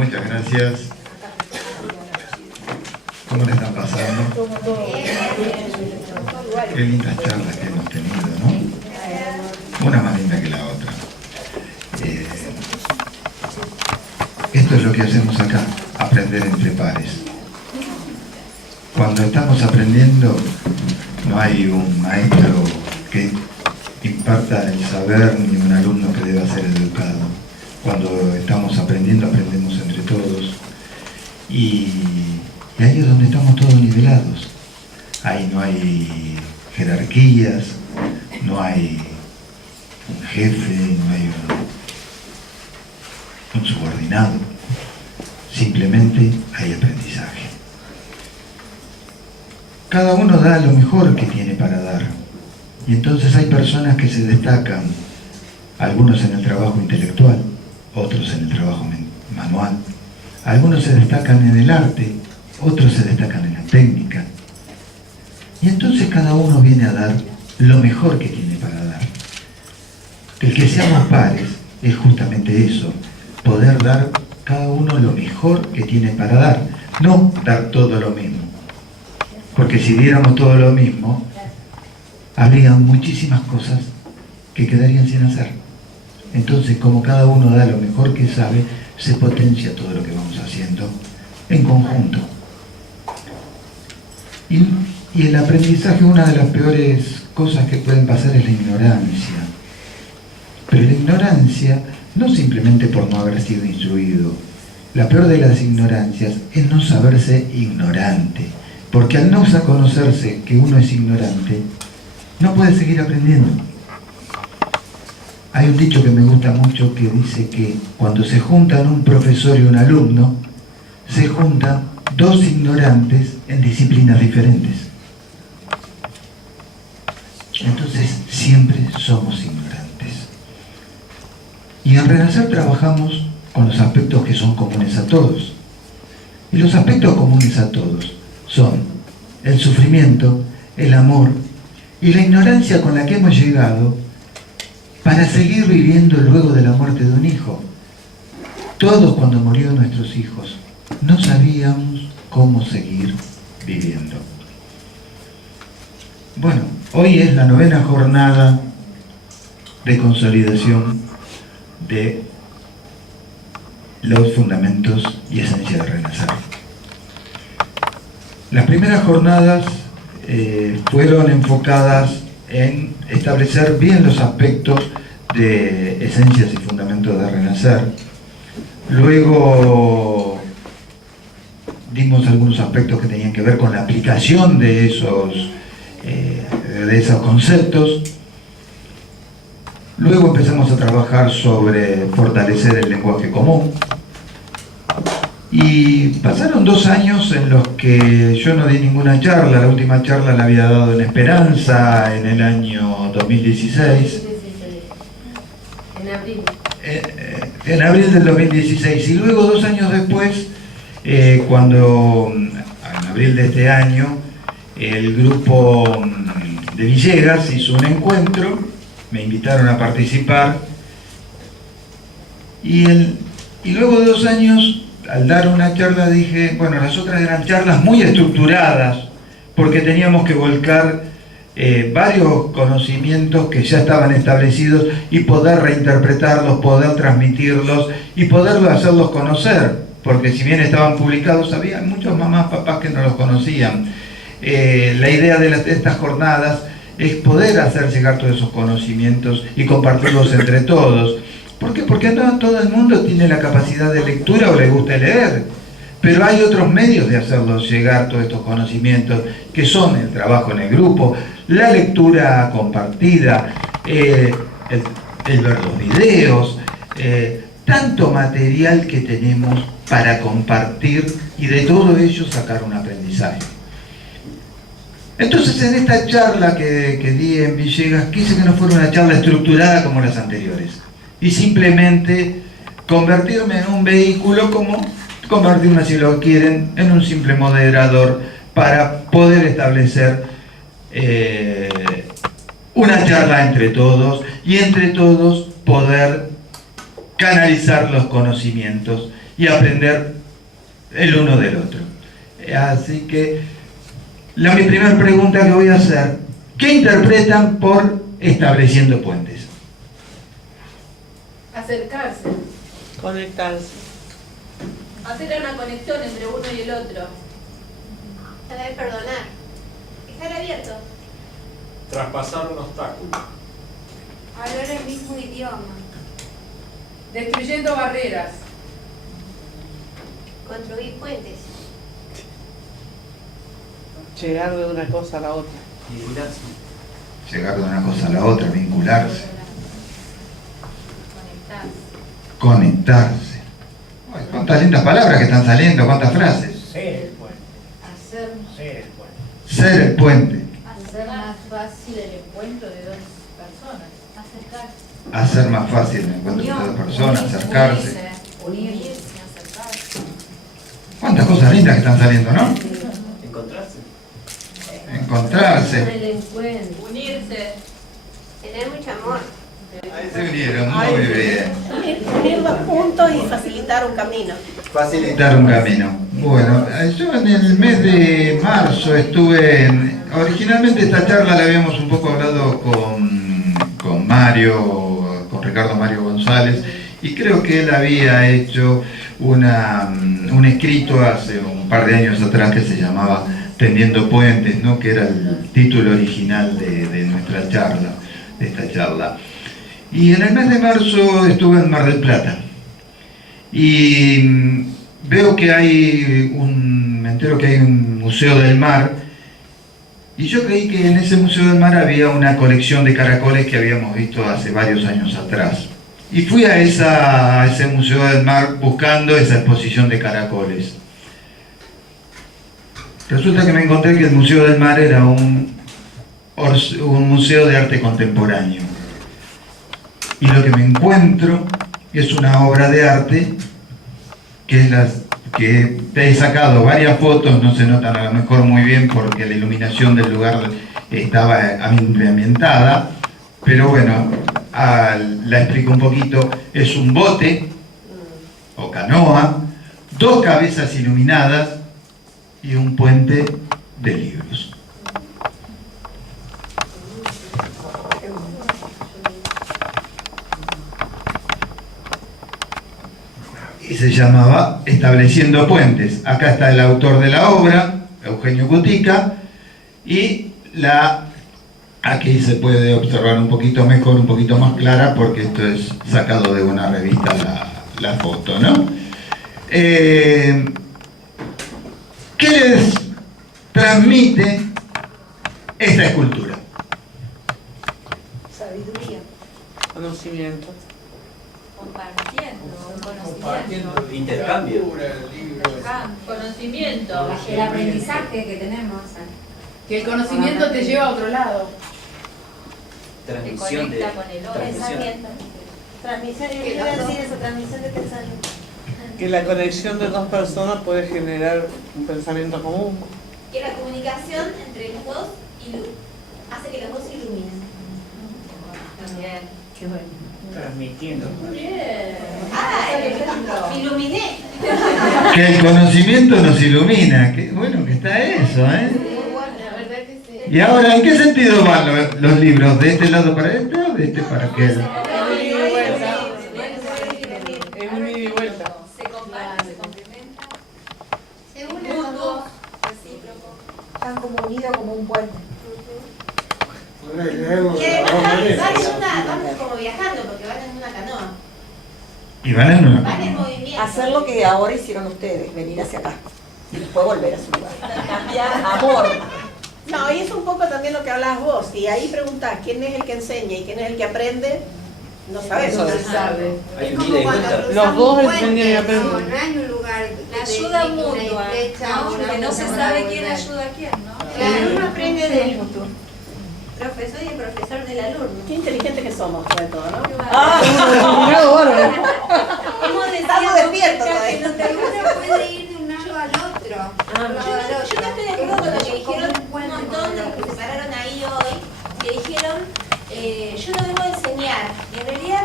muchas gracias. ¿Cómo le están pasando? Qué lindas charlas que hemos tenido, ¿no? Una más linda que la otra. Esto es lo que hacemos acá, aprender entre pares. Cuando estamos aprendiendo, no hay un maestro que imparta el saber ni un alumno que deba ser educado. Cuando estamos aprendiendo, aprendemos entre todos. Y ahí es donde estamos todos nivelados. Ahí no hay jerarquías, no hay un jefe, no hay un subordinado. Simplemente hay aprendizaje. Cada uno da lo mejor que tiene para dar. Y entonces hay personas que se destacan, algunos en el trabajo intelectual, otros en el trabajo manual. Algunos se destacan en el arte, otros se destacan en la técnica. Y entonces cada uno viene a dar lo mejor que tiene para dar. El que seamos pares es justamente eso, poder dar cada uno lo mejor que tiene para dar, no dar todo lo mismo. Porque si diéramos todo lo mismo, habría muchísimas cosas que quedarían sin hacer. Entonces, como cada uno da lo mejor que sabe, se potencia todo lo que vamos haciendo en conjunto. Y el aprendizaje, una de las peores cosas que pueden pasar es la ignorancia. Pero la ignorancia, no simplemente por no haber sido instruido. La peor de las ignorancias es no saberse ignorante. Porque al no conocerse que uno es ignorante, no puede seguir aprendiendo. Hay un dicho que me gusta mucho que dice que cuando se juntan un profesor y un alumno, se juntan dos ignorantes en disciplinas diferentes. Entonces siempre somos ignorantes. Y en Renacer trabajamos con los aspectos que son comunes a todos. Y los aspectos comunes a todos son el sufrimiento, el amor y la ignorancia con la que hemos llegado para seguir viviendo luego de la muerte de un hijo. Todos, cuando murieron nuestros hijos, no sabíamos cómo seguir viviendo. Bueno, hoy es la 9ª jornada de consolidación de los fundamentos y esencia de Renacer. Las primeras jornadas fueron enfocadas en establecer bien los aspectos de esencias y fundamentos de Renacer. Luego dimos algunos aspectos que tenían que ver con la aplicación de esos conceptos. Luego empezamos a trabajar sobre fortalecer el lenguaje común. Y pasaron 2 años en los que yo no di ninguna charla. La última charla la había dado en Esperanza en el año 2016. En abril del 2016. Y luego 2 años después, cuando en abril de este año, el grupo de Villegas hizo un encuentro, me invitaron a participar. Y luego de 2 años, al dar una charla dije, bueno, las otras eran charlas muy estructuradas, porque teníamos que volcar varios conocimientos que ya estaban establecidos y poder reinterpretarlos, poder transmitirlos y poder hacerlos conocer, porque si bien estaban publicados, había muchos mamás, papás que no los conocían. La idea de estas jornadas es poder hacer llegar todos esos conocimientos y compartirlos entre todos. ¿Por qué? Porque no todo el mundo tiene la capacidad de lectura o le gusta leer, pero hay otros medios de hacerlos llegar todos estos conocimientos, que son el trabajo en el grupo, la lectura compartida, el ver los videos, tanto material que tenemos para compartir y de todo ello sacar un aprendizaje. Entonces, en esta charla que di en Villegas, quise que no fuera una charla estructurada como las anteriores, y simplemente convertirme en un vehículo, como convertirme, si lo quieren, en un simple moderador para poder establecer una charla entre todos y entre todos poder canalizar los conocimientos y aprender el uno del otro. Así que mi primera pregunta que voy a hacer: ¿qué interpretan por estableciendo puentes? Acercarse. Conectarse. Hacer una conexión entre uno y el otro. Saber perdonar. Estar abierto. Traspasar un obstáculo. Hablar el mismo idioma. Destruyendo barreras. Construir puentes. Llegar de una cosa a la otra. Vincularse. Llegar de una cosa a la otra, vincularse, Conectarse. conectarse. Ay, cuántas lindas palabras que están saliendo, cuántas frases. Ser el puente. Hacer, Ser el puente. Ser el puente, hacer más fácil el encuentro de dos personas. Acercarse. hacer más fácil el encuentro de dos personas, acercarse. Unirse, acercarse. Cuántas cosas lindas que están saliendo, ¿no? Encontrarse. Encontrarse. El encuentro. Unirse. Tener mucho amor. Ahí se unieron, muy bien. Unir los puntos y facilitar un camino. Facilitar un camino. Bueno, yo en el mes de marzo originalmente esta charla la habíamos un poco hablado con Mario, con Ricardo Mario González, y creo que él había hecho un escrito hace un par de años atrás que se llamaba Tendiendo Puentes, ¿no? Que era el título original de nuestra charla, de esta charla. Y en el mes de marzo estuve en Mar del Plata y veo que me entero que hay un museo del mar, y yo creí que en ese museo del mar había una colección de caracoles que habíamos visto hace varios años atrás. Y fui a ese museo del mar buscando esa exposición de caracoles. Resulta que me encontré que el museo del mar era un museo de arte contemporáneo. Y lo que me encuentro es una obra de arte que he sacado varias fotos, no se notan a lo mejor muy bien porque la iluminación del lugar estaba ambientada, pero bueno, la explico un poquito. Es un bote o canoa, dos cabezas iluminadas y un puente de libros. Y se llamaba Estableciendo Puentes. Acá está el autor de la obra, Eugenio Cutica, y aquí se puede observar un poquito mejor, un poquito más clara, porque esto es sacado de una revista la foto, ¿no? ¿Qué les transmite esta escultura? Sabiduría. Conocimiento. Compartiendo, Intercambio. Conocimiento. el aprendizaje que tenemos. Que el conocimiento te lleva a otro lado. Te Transmisión de conecta con el otro. transmisión. Pensamiento. Transmisión, yo iba a decir eso, transmisión de pensamiento. Que la conexión de dos personas puede generar un pensamiento común. Que la comunicación entre los dos hace que los dos se iluminen. También. Qué bueno. Transmitiendo. Muy bien. Me iluminé. Que el conocimiento nos ilumina. Qué bueno que está eso, ¿eh? La verdad que sí. Y ahora, ¿en qué sentido van los libros? ¿De este lado para este o de este para aquel? Es un ida y vuelta. Se comparte, se complementa. Se unen los dos. Recíproco. Están como unidos como un puente. Y además van como viajando porque van en una canoa. Y van en una Van en canoa. movimiento. Hacer lo que ahora hicieron ustedes, venir hacia acá. Y después volver a su lugar. Cambiar amor. No, y es un poco también lo que hablabas vos. Y ahí preguntás quién es el que enseña y quién es el que aprende. No sabes. Eso se sabe. Hay un ida y vuelta. Los dos enseñan y aprenden. No hay un lugar La ayuda mutua, ¿no? Que no se sabe quién ayuda a quién, ¿no? Claro, uno aprende del profesor y el profesor del alumno. Qué inteligentes que somos, sobre todo, ¿no? Mirado bárbaro. Hemos Estamos despiertos que todavía. uno puede ir de un lado al otro. Yo no estoy de acuerdo con lo que dijeron un montón de los que se pararon ahí hoy, que dijeron, yo no vengo a enseñar. Y en realidad,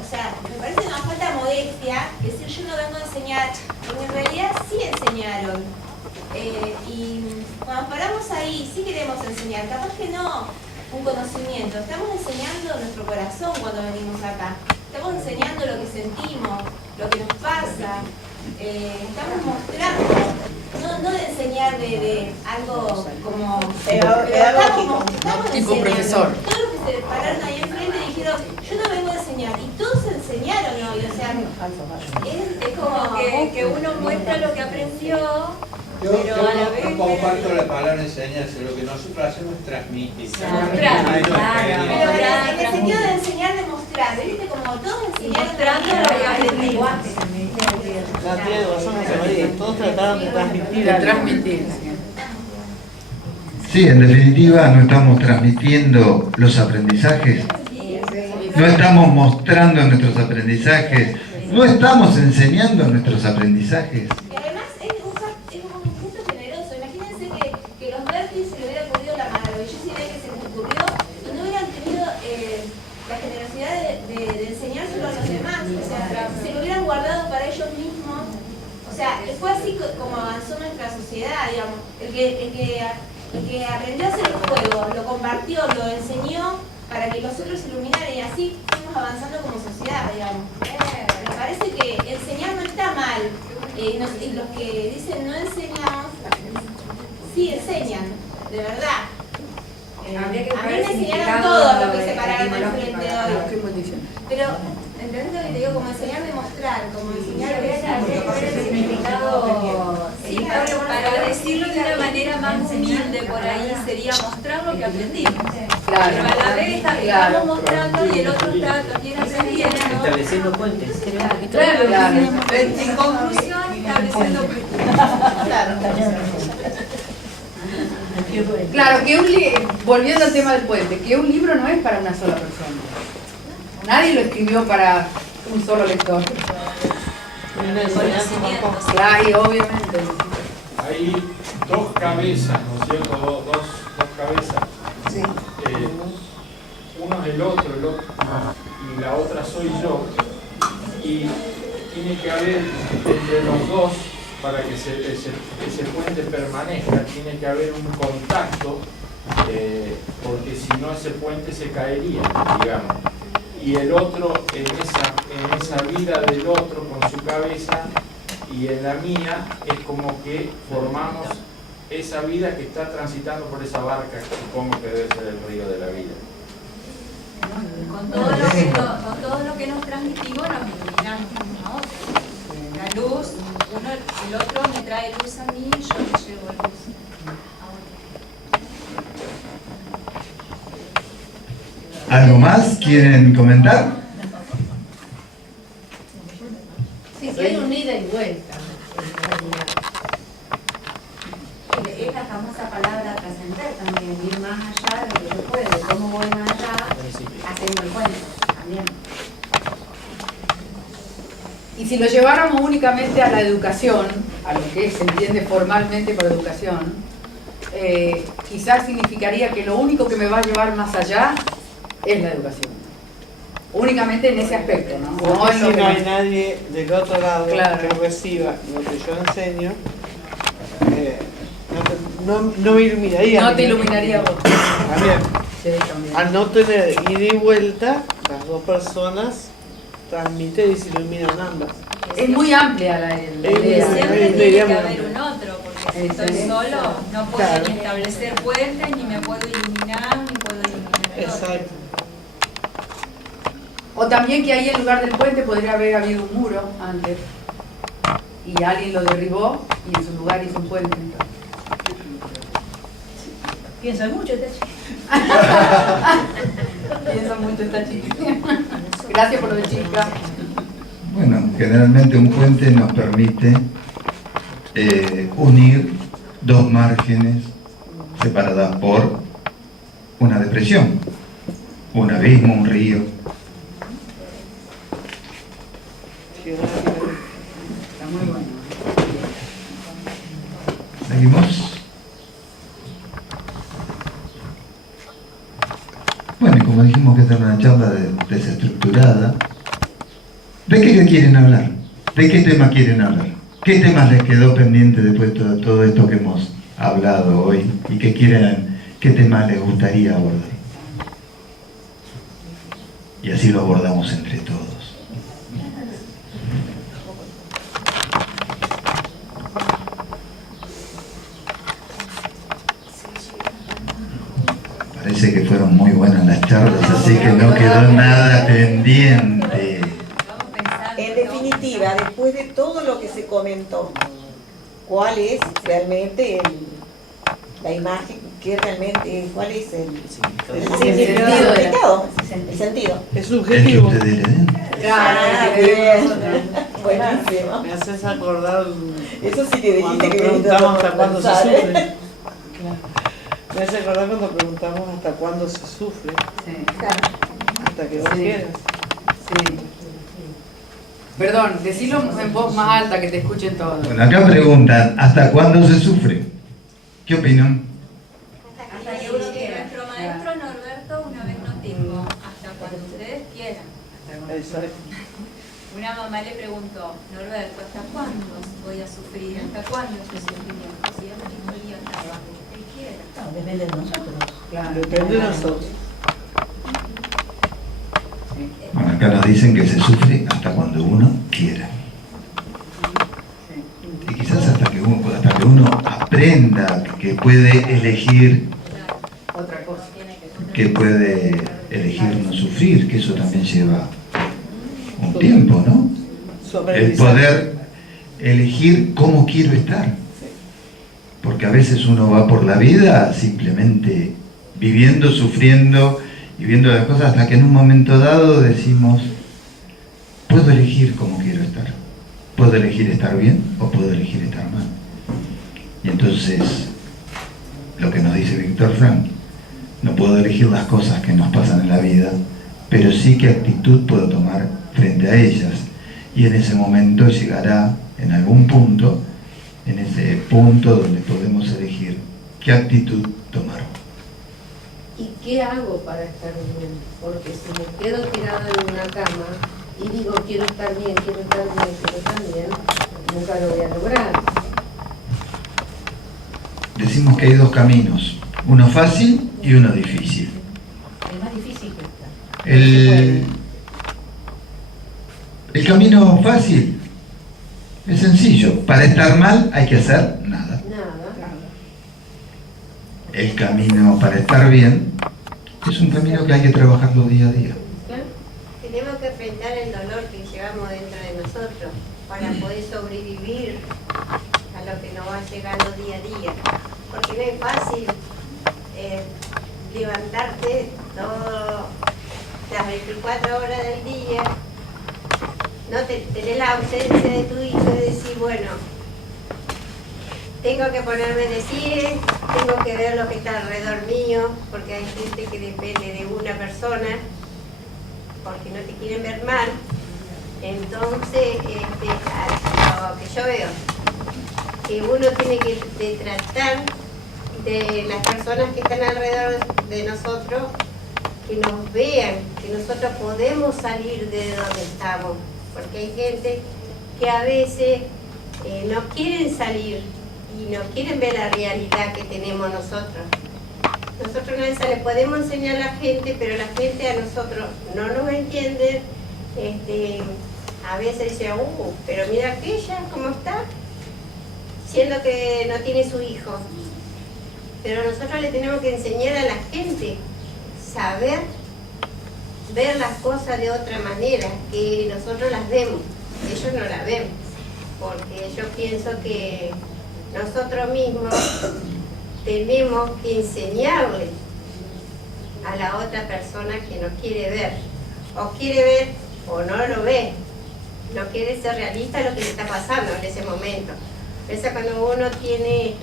o sea, me parece una falta de modestia decir yo no vengo a enseñar venimos a enseñar? Capaz que no un conocimiento, estamos enseñando nuestro corazón cuando venimos acá. Estamos enseñando lo que sentimos, lo que nos pasa. Estamos mostrando, no de enseñar de algo como pedagógico, estamos tipo enseñando. profesor. Todos los que se pararon ahí enfrente dijeron, yo no vengo a enseñar, y todos enseñaron hoy, o sea, es como que uno muestra lo que aprendió, Yo pero a la vez... comparto la palabra enseñanza, lo que nosotros hacemos es transmitir. Mostrar, claro. pero en el sentido de enseñar, de mostrar, ¿viste? Como todos enseñaron Mostrando lo que aprendimos. La tiene razón, todos trataron de transmitir. De transmitir. Sí, en definitiva no estamos transmitiendo los aprendizajes, no estamos mostrando nuestros aprendizajes, no estamos enseñando nuestros aprendizajes. Y además es un gesto generoso. Imagínense que los Bertis se le hubiera ocurrido la maravillosa idea que se les ocurrió y no hubieran tenido la generosidad de enseñárselo a los demás. O sea, se lo hubieran guardado para ellos mismos. O sea, fue así como avanzó nuestra sociedad, digamos. El que aprendió a hacer el juego, lo compartió, lo enseñó para que los otros se iluminaran y así fuimos avanzando como sociedad, digamos. Me parece que enseñar no está mal. Y los que dicen no enseñamos, sí enseñan, de verdad. A mí me enseñaron todo lo que se pararon al frente hoy. Pero, ¿entendés lo que te digo? Como enseñar a demostrar, como enseñar el significado, para decirlo de una manera más humilde por ahí, sería mostrar lo que aprendimos. Claro. Pero a la vez estamos mostrando y el otro está también aprendiendo. Estableciendo puentes. Claro. En conclusión, estableciendo puentes. Claro, volviendo al tema del puente, que un libro no es para una sola persona. Nadie lo escribió para un solo lector. Claro, y obviamente. Hay dos cabezas, ¿no es cierto? Dos cabezas. Sí. Uno es el otro, y la otra soy yo. Y tiene que haber entre los dos, para que ese puente permanezca, tiene que haber un contacto, porque si no ese puente se caería, digamos. Y el otro, en esa vida del otro con su cabeza y en la mía, es como que formamos esa vida que está transitando por esa barca, que supongo que debe ser el río de la vida. Con todo lo que nos transmitimos nos iluminamos uno a otro. La luz, el otro me trae luz a mí y yo le llevo luz a otro. ¿Algo más quieren comentar? Sí, que hay un ida y vuelta. Es la famosa palabra trascender también, ir más allá de lo que yo puedo. ¿Cómo voy más allá? Haciendo el cuento también. Y si lo lleváramos únicamente a la educación, a lo que se entiende formalmente por educación, quizás significaría que lo único que me va a llevar más allá es la educación. Únicamente en ese aspecto, ¿no? Como en si lo que no hay nadie del otro lado Claro. que reciba lo que yo enseño, no me iluminaría. no te iluminaría vos. También. Sí, también. Al no tener ida y vuelta, las dos personas transmiten y se iluminan ambas. Es muy amplia la idea. Siempre tiene que haber un otro, porque si estoy Sí. solo no puedo Claro. ni establecer puentes, ni me puedo iluminar, ni puedo iluminar el otro. Exacto. O también que ahí en lugar del puente podría haber habido un muro antes y alguien lo derribó y en su lugar hizo un puente. Piensa mucho este chico. Piensa mucho esta chica. Gracias por lo de chica. Bueno, generalmente un puente nos permite unir dos márgenes separadas por una depresión, un abismo, un río. Está muy bueno. ¿Seguimos? Bueno, y como dijimos que esta es una charla desestructurada, ¿de qué quieren hablar? ¿De qué tema quieren hablar? ¿Qué temas les quedó pendiente después de todo esto que hemos hablado hoy y que ¿qué tema les gustaría abordar? Y así lo abordamos entre todos. Parece que fueron muy buenas las charlas, así que no quedó nada pendiente. En definitiva, después de todo lo que se comentó, ¿cuál es realmente la imagen? ¿Qué realmente, cuál es el significado? El sentido. Es Es que subjetivo. ustedes le den. Bien. Buenísimo. Me haces acordar Eso sí que dijiste cuando que preguntamos hasta cuándo se pensar, sufre. Me hace acordar cuando preguntamos hasta cuándo se sufre. Sí. Hasta que vos Sí. quieras. Sí. Perdón, decilo en voz más alta que te escuchen todos. Bueno, acá preguntan, ¿hasta cuándo se sufre? ¿Qué opinan? Hasta que nuestro maestro Norberto una vez nos dijo, hasta cuando ustedes quieran. Exacto. Una mamá le preguntó, Norberto, ¿hasta cuándo voy a sufrir? ¿Hasta cuándo este sufrimiento? Si él me podía hasta cuando usted quiera. Depende de nosotros. Claro. Depende de nosotros. Bueno, acá nos dicen que se sufre hasta cuando uno quiera. Y quizás hasta que uno aprenda que puede elegir, Otra cosa. que puede elegir no sufrir, que eso también lleva un tiempo, ¿no? El poder elegir cómo quiero estar. Porque a veces uno va por la vida simplemente viviendo, sufriendo y viendo las cosas hasta que en un momento dado decimos, puedo elegir cómo quiero estar. Puedo elegir estar bien o puedo elegir estar mal. Y entonces, lo que nos dice Víctor Frank, no puedo elegir las cosas que nos pasan en la vida, pero sí qué actitud puedo tomar frente a ellas. Y en ese momento llegará, en algún punto, en ese punto donde podemos elegir qué actitud tomar. ¿Y qué hago para estar bien? Porque si me quedo tirada en una cama y digo quiero estar bien, quiero estar bien, quiero estar bien, nunca lo voy a lograr. Decimos que hay dos caminos, uno fácil y uno difícil. Es más difícil que estar. El camino fácil es sencillo, para estar mal hay que hacer nada. El camino para estar bien es un camino que hay que trabajarlo día a día. Tenemos que enfrentar el dolor que llevamos dentro de nosotros para poder sobrevivir a lo que nos va llegando día a día. Porque no es fácil levantarte todas las 24 horas del día, no tener la ausencia de tu hijo y decir, bueno, tengo que ponerme de pie, tengo que ver lo que está alrededor mío, porque hay gente que depende de una persona, porque no te quieren ver mal. Entonces, lo que yo veo, que uno tiene que tratar de las personas que están alrededor de nosotros, que nos vean, que nosotros podemos salir de donde estamos, porque hay gente que a veces no quieren salir y no quieren ver la realidad que tenemos nosotros. Nosotros no le podemos enseñar a la gente, pero la gente a nosotros no nos entiende. A veces dice, pero mira aquella, ¿cómo está? Siendo que no tiene su hijo. Pero nosotros le tenemos que enseñar a la gente, saber ver las cosas de otra manera, que nosotros las vemos, ellos no las ven, porque yo pienso que nosotros mismos tenemos que enseñarle a la otra persona que nos quiere ver, o quiere ver o no lo ve, no quiere ser realista lo que le está pasando en ese momento. Piensa cuando uno tiene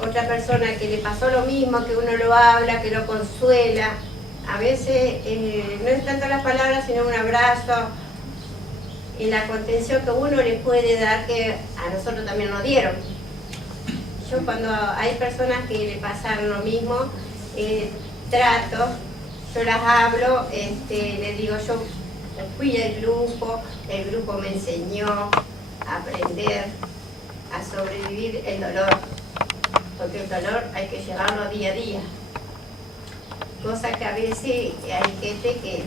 otra persona que le pasó lo mismo, que uno lo habla, que lo consuela, a veces no es tanto las palabras, sino un abrazo y la contención que uno le puede dar, que a nosotros también nos dieron. Yo cuando hay personas que le pasaron lo mismo, trato, yo las hablo, les digo, yo fui del grupo, el grupo me enseñó a aprender, a sobrevivir el dolor, porque el dolor hay que llevarlo día a día. cosa que a veces hay gente que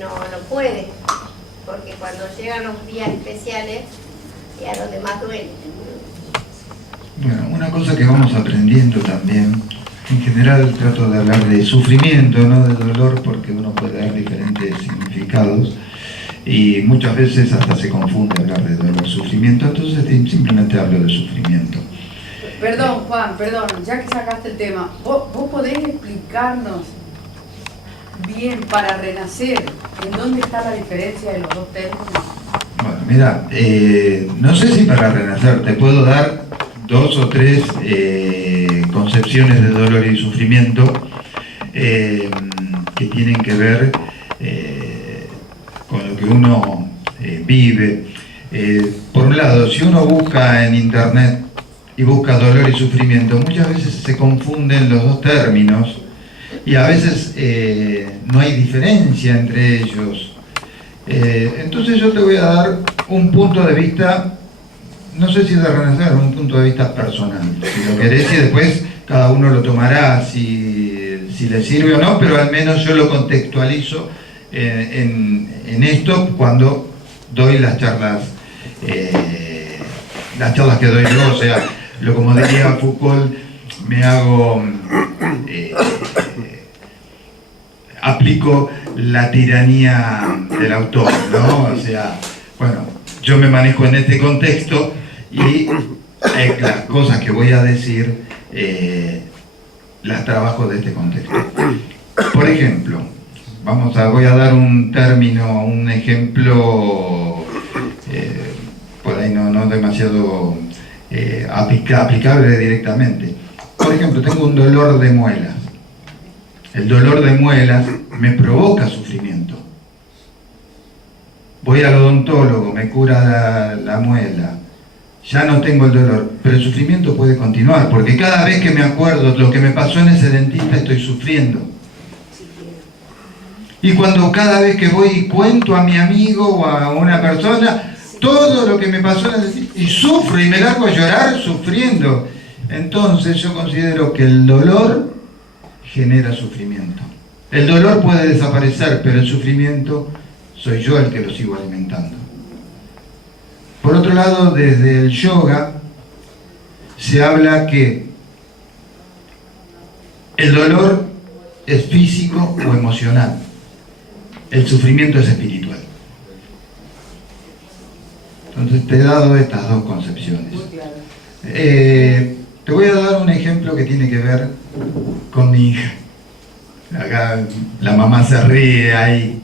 no puede, porque cuando llegan los días especiales y a los demás duele. Bueno, una cosa que vamos aprendiendo también, en general trato de hablar de sufrimiento, no de dolor, porque uno puede dar diferentes significados y muchas veces hasta se confunde hablar de dolor, sufrimiento, entonces simplemente hablo de sufrimiento. Perdón, Juan, perdón, ya que sacaste el tema, ¿vos podés explicarnos bien para renacer en dónde está la diferencia de los dos términos? Bueno, mira, no sé si para renacer, te puedo dar 2 o 3 concepciones de dolor y sufrimiento que tienen que ver con lo que uno vive. Por un lado, si uno busca en internet y busca dolor y sufrimiento, muchas veces se confunden los dos términos y a veces no hay diferencia entre ellos. Entonces yo te voy a dar un punto de vista, no sé si es de renacer, un punto de vista personal, si lo querés, y después cada uno lo tomará si le sirve o no, pero al menos yo lo contextualizo en esto cuando doy las charlas que doy yo, o sea, como diría Foucault, me hago, aplico la tiranía del autor, ¿no? O sea, bueno, yo me manejo en este contexto y las cosas que voy a decir las trabajo de este contexto. Por ejemplo, voy a dar un término, un ejemplo por ahí no demasiado aplicable directamente. Por ejemplo, tengo un dolor de muelas. El dolor de muelas me provoca sufrimiento. Voy al odontólogo, me cura la muela, ya no tengo el dolor, pero el sufrimiento puede continuar, porque cada vez que me acuerdo lo que me pasó en ese dentista estoy sufriendo. Y cuando cada vez que voy y cuento a mi amigo o a una persona todo lo que me pasó en el dentista, y sufro y me largo a llorar sufriendo, entonces yo considero que el dolor genera sufrimiento. El dolor puede desaparecer, pero el sufrimiento soy yo el que lo sigo alimentando. Por otro lado, desde el yoga se habla que el dolor es físico o emocional. El sufrimiento es espiritual. Entonces te he dado estas dos concepciones. Te voy a dar un ejemplo que tiene que ver con mi hija. Acá la mamá se ríe ahí.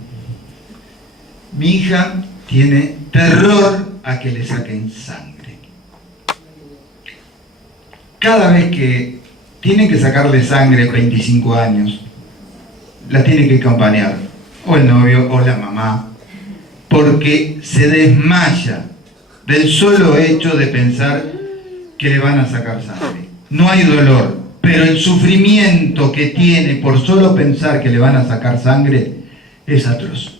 Mi hija tiene terror a que le saquen sangre. Cada vez que tienen que sacarle sangre, 25 años, la tiene que acompañar o el novio o la mamá, porque se desmaya del solo hecho de pensar que le van a sacar sangre. No hay dolor, pero el sufrimiento que tiene por solo pensar que le van a sacar sangre es atroz.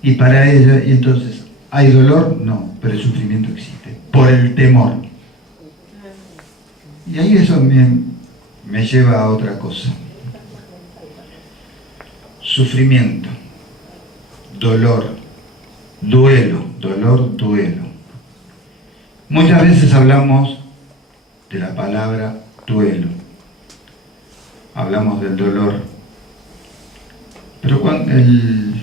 Y para ella, y entonces, ¿hay dolor? No, pero el sufrimiento existe, por el temor. Y ahí eso me lleva a otra cosa. Sufrimiento, dolor, duelo, dolor, duelo. Muchas veces hablamos de la palabra duelo, hablamos del dolor, pero cuando en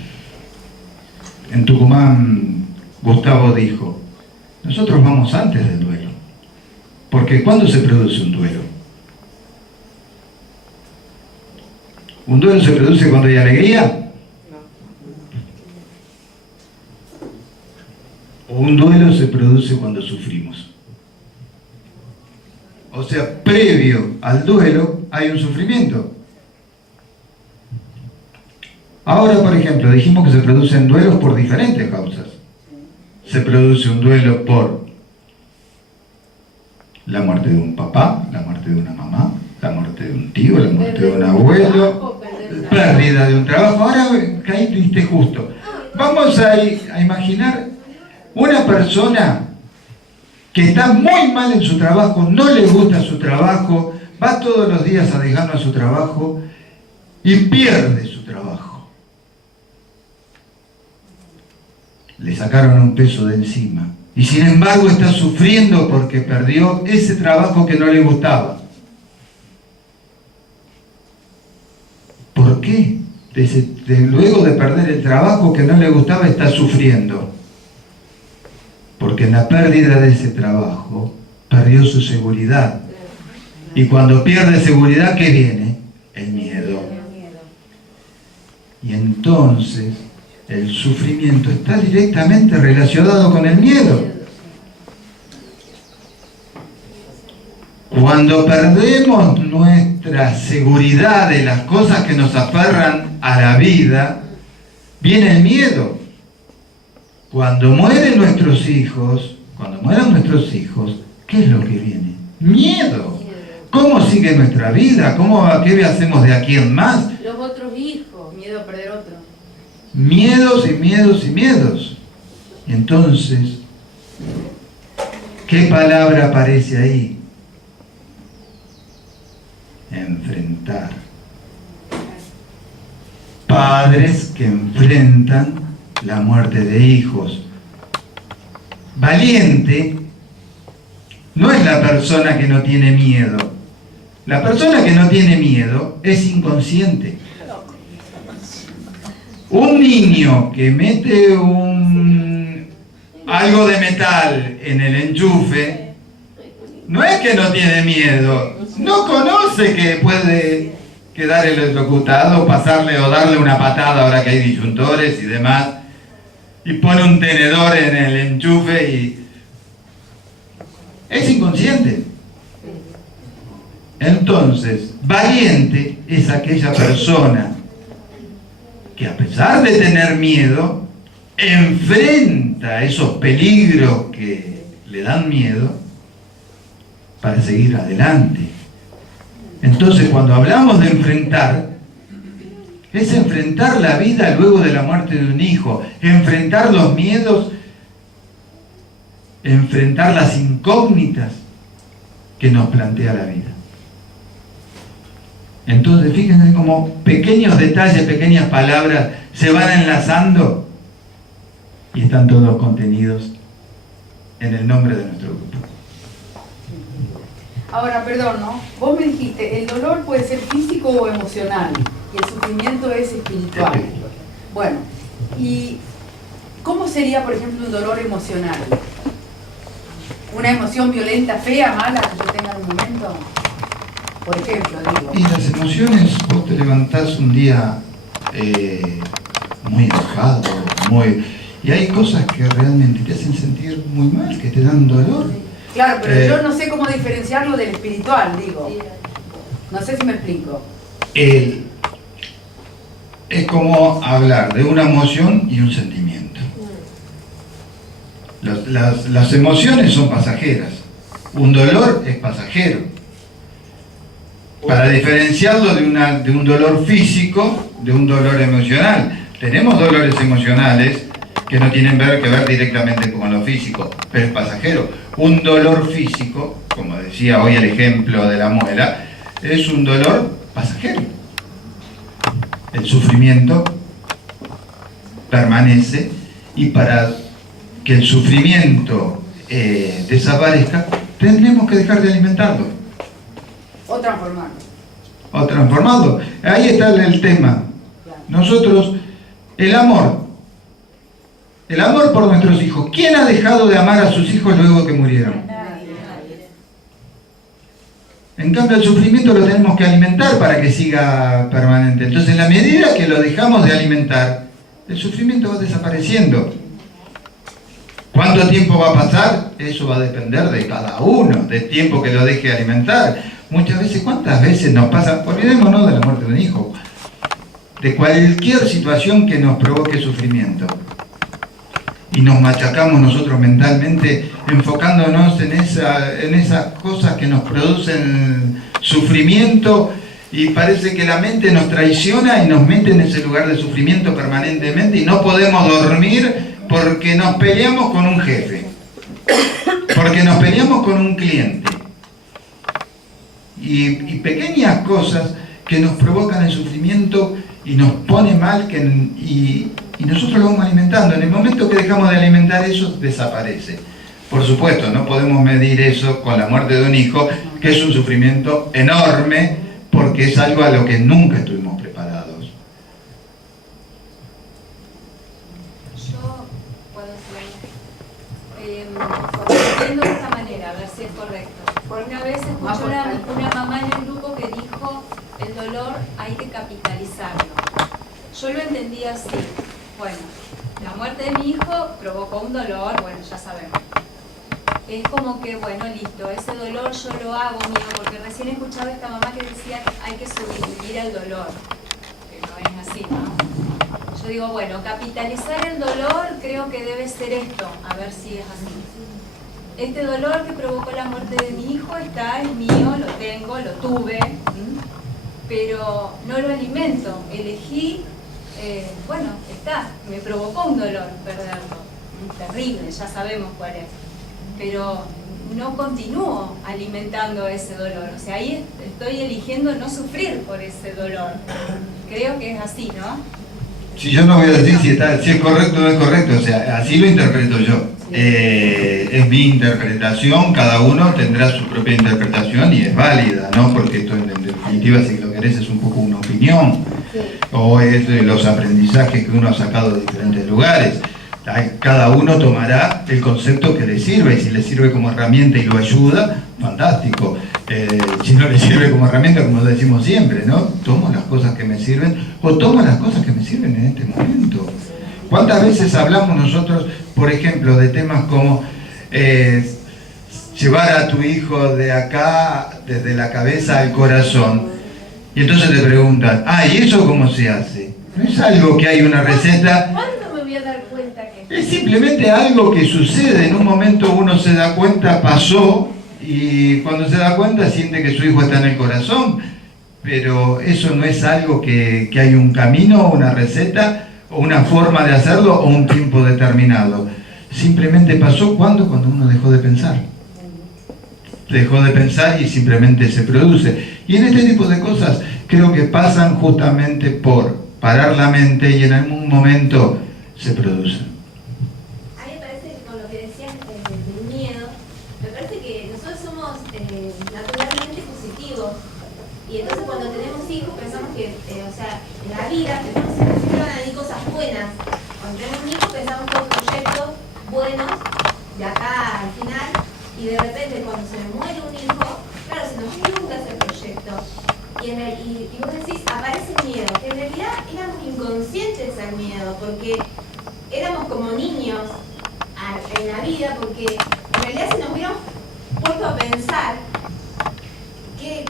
Tucumán Gustavo dijo, nosotros vamos antes del duelo, porque ¿cuándo se produce un duelo? ¿Un duelo se produce cuando hay alegría? ¿O un duelo se produce cuando sufrimos? O sea, previo al duelo hay un sufrimiento. Ahora, por ejemplo, dijimos que se producen duelos por diferentes causas. Se produce un duelo por la muerte de un papá, la muerte de una mamá, la muerte de un tío, la muerte de un abuelo, pérdida de un trabajo. Ahora caíste justo. Vamos a imaginar una persona que está muy mal en su trabajo, no le gusta su trabajo, va todos los días a dejarnos a su trabajo y pierde su trabajo. Le sacaron un peso de encima. Y sin embargo está sufriendo porque perdió ese trabajo que no le gustaba. ¿Por qué? Luego de perder el trabajo que no le gustaba está sufriendo. Porque en la pérdida de ese trabajo perdió su seguridad. Y cuando pierde seguridad, ¿qué viene? El miedo. Y entonces el sufrimiento está directamente relacionado con el miedo. Cuando perdemos nuestra seguridad de las cosas que nos aferran a la vida, viene el miedo. Cuando mueren nuestros hijos, ¿qué es lo que viene? Miedo. ¿Cómo sigue nuestra vida? ¿Qué hacemos de aquí en más? Los otros hijos, miedo a perder otro. Miedos y miedos y miedos. Y entonces, ¿qué palabra aparece ahí? Enfrentar. Padres que enfrentan la muerte de hijos. Valiente no es la persona que no tiene miedo. La persona que no tiene miedo es inconsciente. Un niño que mete algo de metal en el enchufe, no es que no tiene miedo, no conoce que puede quedar electrocutado, pasarle o darle una patada ahora que hay disyuntores y demás, y pone un tenedor en el enchufe y es inconsciente. Entonces, valiente es aquella persona que a pesar de tener miedo, enfrenta esos peligros que le dan miedo para seguir adelante. Entonces, cuando hablamos de enfrentar, es enfrentar la vida luego de la muerte de un hijo, enfrentar los miedos, enfrentar las incógnitas que nos plantea la vida. Entonces, fíjense cómo pequeños detalles, pequeñas palabras se van enlazando y están todos contenidos en el nombre de nuestro grupo. Ahora, perdón, ¿no? Vos me dijiste, el dolor puede ser físico o emocional y el sufrimiento es espiritual. Bueno, ¿y cómo sería, por ejemplo, un dolor emocional? ¿Una emoción violenta, fea, mala que yo tenga en un momento? Por ejemplo, digo. Y las emociones, vos te levantás un día muy enojado, y hay cosas que realmente te hacen sentir muy mal, que te dan dolor. Claro, pero yo no sé cómo diferenciarlo del espiritual, digo. No sé si me explico. Es como hablar de una emoción y un sentimiento. Las emociones son pasajeras. Un dolor es pasajero. Para diferenciarlo de un dolor físico, de un dolor emocional. Tenemos dolores emocionales que no tienen que ver directamente con lo físico, pero es pasajero. Un dolor físico, como decía hoy el ejemplo de la muela, es un dolor pasajero. El sufrimiento permanece y para que el sufrimiento desaparezca, tendremos que dejar de alimentarlo. O transformarlo. O transformarlo. Ahí está el tema. Nosotros, el amor por nuestros hijos. ¿Quién ha dejado de amar a sus hijos luego que murieron? En cambio, el sufrimiento lo tenemos que alimentar para que siga permanente. Entonces, en la medida que lo dejamos de alimentar, el sufrimiento va desapareciendo. ¿Cuánto tiempo va a pasar? Eso va a depender de cada uno, del tiempo que lo deje de alimentar. Muchas veces, ¿cuántas veces nos pasa? Olvidémonos de la muerte de un hijo. De cualquier situación que nos provoque sufrimiento. Y nos machacamos nosotros mentalmente enfocándonos en esas cosas que nos producen sufrimiento y parece que la mente nos traiciona y nos mete en ese lugar de sufrimiento permanentemente y no podemos dormir porque nos peleamos con un jefe, porque nos peleamos con un cliente. y pequeñas cosas que nos provocan el sufrimiento y nos pone mal, y nosotros lo vamos alimentando. En el momento que dejamos de alimentar eso, desaparece. Por supuesto, no podemos medir eso con la muerte de un hijo, que es un sufrimiento enorme, porque es algo a lo que nunca estuvimos preparados. Yo puedo decir, entiendo de esta manera, a ver si es correcto. Una vez escuché una mamá en el grupo que dijo, el dolor hay que capitalizarlo. Yo lo entendí así. Bueno, la muerte de mi hijo provocó un dolor, bueno, ya sabemos. Es como que, bueno, listo, ese dolor yo lo hago mío, porque recién escuchaba a esta mamá que decía que hay que sobrevivir al dolor, que no es así, ¿no? Yo digo, bueno, capitalizar el dolor creo que debe ser esto, a ver si es así. Este dolor que provocó la muerte de mi hijo está, es mío, lo tengo, lo tuve, pero no lo alimento, elegí, bueno, está, me provocó un dolor perderlo, terrible, ya sabemos cuál es. Pero no continúo alimentando ese dolor, o sea, ahí estoy eligiendo no sufrir por ese dolor. Creo que es así, ¿no? Si yo no voy a decir si es correcto o no es correcto, o sea, así lo interpreto yo. Es mi interpretación, cada uno tendrá su propia interpretación y es válida, ¿no? Porque esto en definitiva, si lo querés, es un poco una opinión, o es de los aprendizajes que uno ha sacado de diferentes lugares. Cada uno tomará el concepto que le sirve, y si le sirve como herramienta y lo ayuda, fantástico. Si no le sirve como herramienta, como decimos siempre, ¿no? Tomo las cosas que me sirven, o tomo las cosas que me sirven en este momento. ¿Cuántas veces hablamos nosotros, por ejemplo, de temas como llevar a tu hijo de acá, desde la cabeza al corazón? Y entonces te preguntan, ¿y eso cómo se hace? No es algo que hay una receta. ¿Cuándo me voy a dar cuenta que Es simplemente algo que sucede. En un momento uno se da cuenta, pasó, y cuando se da cuenta siente que su hijo está en el corazón. Pero eso no es algo que hay un camino, una receta, o una forma de hacerlo, o un tiempo determinado. Simplemente pasó cuando uno dejó de pensar. Dejó de pensar y simplemente se produce. Y en este tipo de cosas creo que pasan justamente por parar la mente y en algún momento se producen. A mí me parece que con lo que decías del miedo, me parece que nosotros somos naturalmente positivos. Y entonces cuando tenemos hijos pensamos que, o sea, en la vida pensamos que siempre van a venir cosas buenas. Cuando tenemos un hijo pensamos todos proyectos buenos de acá al final, y de repente cuando se me muere un hijo, claro, se nos nunca ese proyecto. Y vos decís, aparece el miedo, que en realidad éramos inconscientes al miedo, porque éramos como niños en la vida, porque en realidad si nos hubiéramos puesto a pensar qué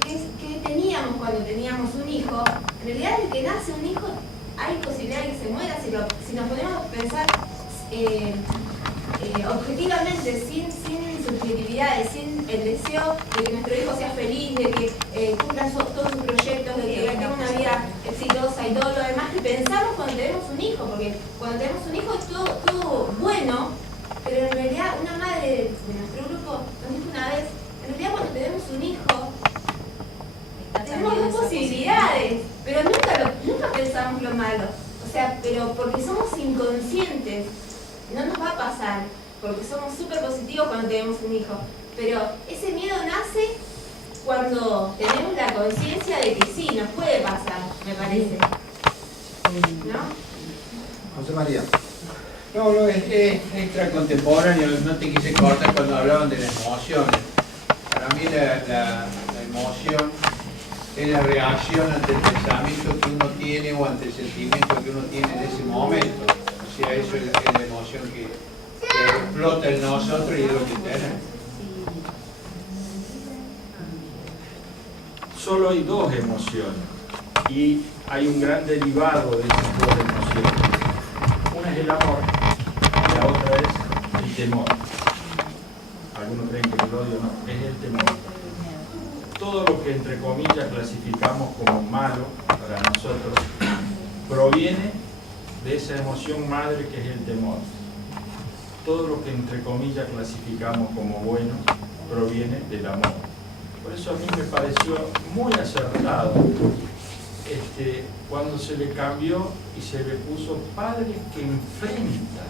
teníamos cuando teníamos un hijo, en realidad desde que nace un hijo hay posibilidad de que se muera, si nos ponemos a pensar objetivamente, sin subjetividades, sin el deseo de que nuestro hijo sea feliz, de que cumpla todos sus proyectos, de que tenga una vida exitosa y todo lo demás que pensamos cuando tenemos un hijo, porque cuando tenemos un hijo es todo bueno, pero en realidad una madre de nuestro grupo nos dijo una vez, en realidad cuando tenemos un hijo tenemos dos posibilidades, pero nunca pensamos lo malo, o sea, pero porque somos inconscientes. No nos va a pasar, porque somos súper positivos cuando tenemos un hijo, pero ese miedo nace cuando tenemos la conciencia de que sí, nos puede pasar, me parece. ¿No? José María. No, es extra contemporáneo, no te quise cortar cuando hablaban de las emociones. Para mí la emoción es la reacción ante el pensamiento que uno tiene o ante el sentimiento que uno tiene en ese momento. O sea, eso es la emoción que explota en nosotros y es lo que tenemos. Solo hay dos emociones y hay un gran derivado de esas dos emociones. Una es el amor y la otra es el temor. Algunos creen que el odio no, es el temor. Todo lo que entre comillas clasificamos como malo para nosotros proviene de esa emoción madre que es el temor. Todo lo que entre comillas clasificamos como bueno proviene del amor. Por eso a mí me pareció muy acertado cuando se le cambió y se le puso padre que enfrenta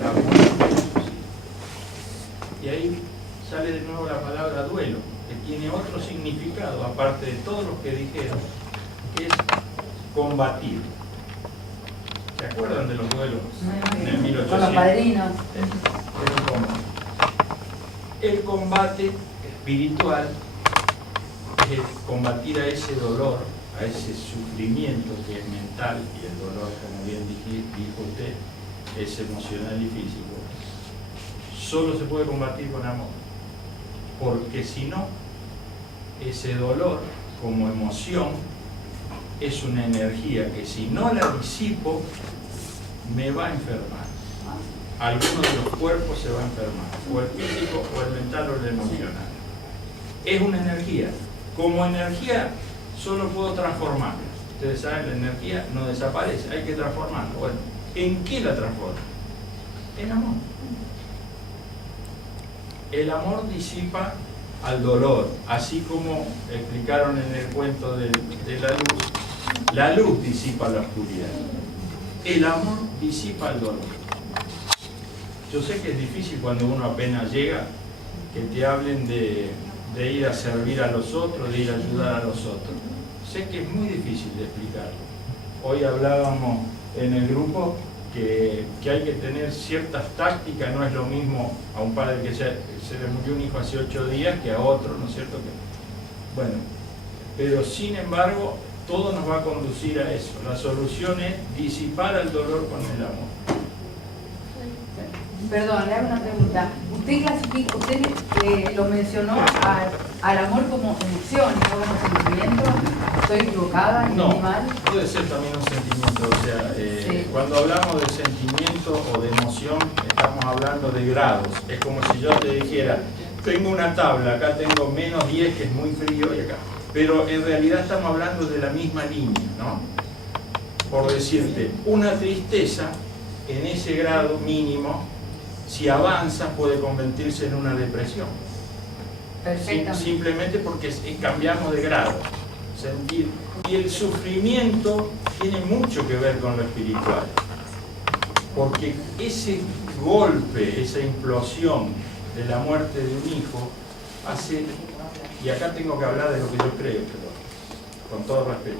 la muerte de sus hijos. Y ahí sale de nuevo la palabra duelo, que tiene otro significado, aparte de todo lo que dijeron, que es combatir. ¿Se acuerdan de los duelos en el 1800? Con los padrinos. El combate espiritual es combatir a ese dolor, a ese sufrimiento que es mental, y el dolor, como bien dijo usted, es emocional y físico. Solo se puede combatir con amor, porque si no, ese dolor como emoción es una energía que si no la disipo me va a enfermar. Alguno de los cuerpos se va a enfermar, o el físico, o el mental, o el emocional. Es una energía. Como energía solo puedo transformarla. Ustedes saben, la energía no desaparece, hay que transformarla. Bueno, ¿en qué la transformo? En amor. El amor disipa al dolor, así como explicaron en el cuento de la luz disipa la oscuridad. El amor disipa el dolor. Yo sé que es difícil cuando uno apenas llega que te hablen de ir a servir a los otros, de ir a ayudar a los otros. Sé que es muy difícil de explicarlo. Hoy hablábamos en el grupo que hay que tener ciertas tácticas, no es lo mismo a un padre que se le murió un hijo hace 8 días que a otro, ¿no es cierto? Bueno, pero sin embargo, todo nos va a conducir a eso. La solución es disipar el dolor con el amor. Perdón, le hago una pregunta. Usted lo mencionó al amor como emoción y no como sentimiento. ¿Estoy equivocada? No, mal? puede ser también un sentimiento. O sea, sí. Cuando hablamos de sentimiento o de emoción, estamos hablando de grados. Es como si yo te dijera, tengo una tabla, acá tengo -10, que es muy frío, y acá. Pero en realidad estamos hablando de la misma línea, ¿no? Por decirte, una tristeza en ese grado mínimo, si avanza, puede convertirse en una depresión. Simplemente porque cambiamos de grado. Sentir. Y el sufrimiento tiene mucho que ver con lo espiritual. Porque ese golpe, esa implosión de la muerte de un hijo, hace, y acá tengo que hablar de lo que yo creo, pero con todo respeto,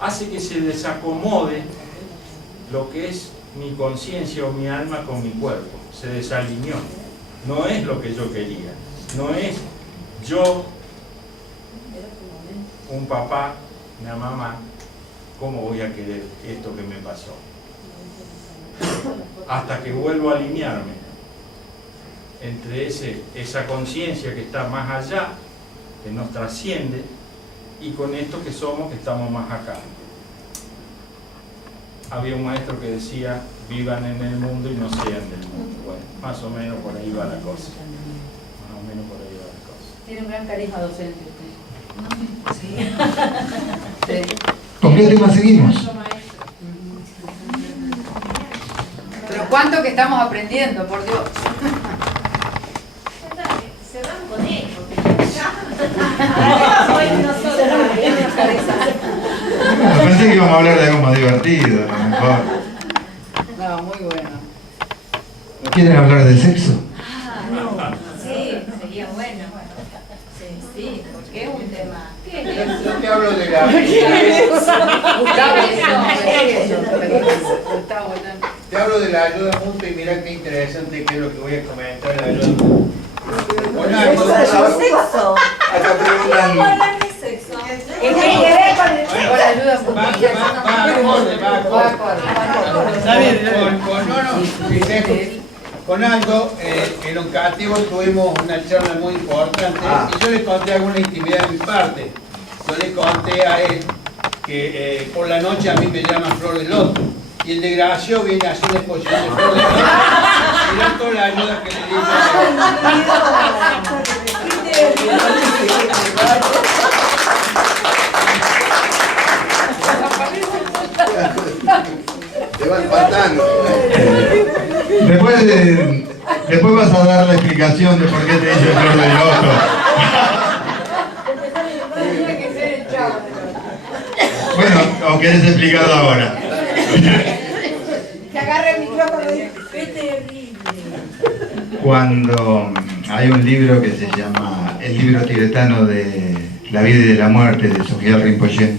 hace que se desacomode lo que es mi conciencia o mi alma con mi cuerpo. Se desalineó. No es lo que yo quería. No es yo, un papá, una mamá, ¿cómo voy a querer esto que me pasó? Hasta que vuelvo a alinearme entre esa conciencia que está más allá, que nos trasciende, y con esto que somos, que estamos más acá. Había un maestro que decía, vivan en el mundo y no sean del mundo. Bueno, más o menos por ahí va la cosa. Más o menos por ahí va la cosa. Tiene un gran carisma docente usted. Sí. Sí. ¿Con qué tema seguimos? Pero cuánto que estamos aprendiendo, por Dios. Se van con él, Bueno, pensé que íbamos a hablar de algo más divertido, a lo mejor. No, muy bueno. ¿Quieren hablar de sexo? Sí, sería bueno. Sí, porque es un tema. ¿Qué es eso? Yo te hablo de la... Te hablo de la ayuda mutua y mira qué interesante que es lo que voy a comentar de la ayuda mutua. Bueno, sexo. acá preguntan... ¿Qué tiene que ver con la ayuda mutua? Con Aldo, en Oncativo tuvimos una charla muy importante y yo le conté alguna intimidad de mi parte. Yo le conté a él que por la noche a mí me llaman Flor de Loto y el desgraciado viene a hacer la exposición de Flor de Loto. Mirá toda la ayuda que le di. Te van faltando. Después vas a dar la explicación de por qué te hizo el Flor de Loto. ¿O querés explicarlo ahora? Que agarre el micrófono y ¡Qué terrible! Cuando hay un libro que se llama El libro tibetano de la vida y de la muerte de Sogyal Rinpoche,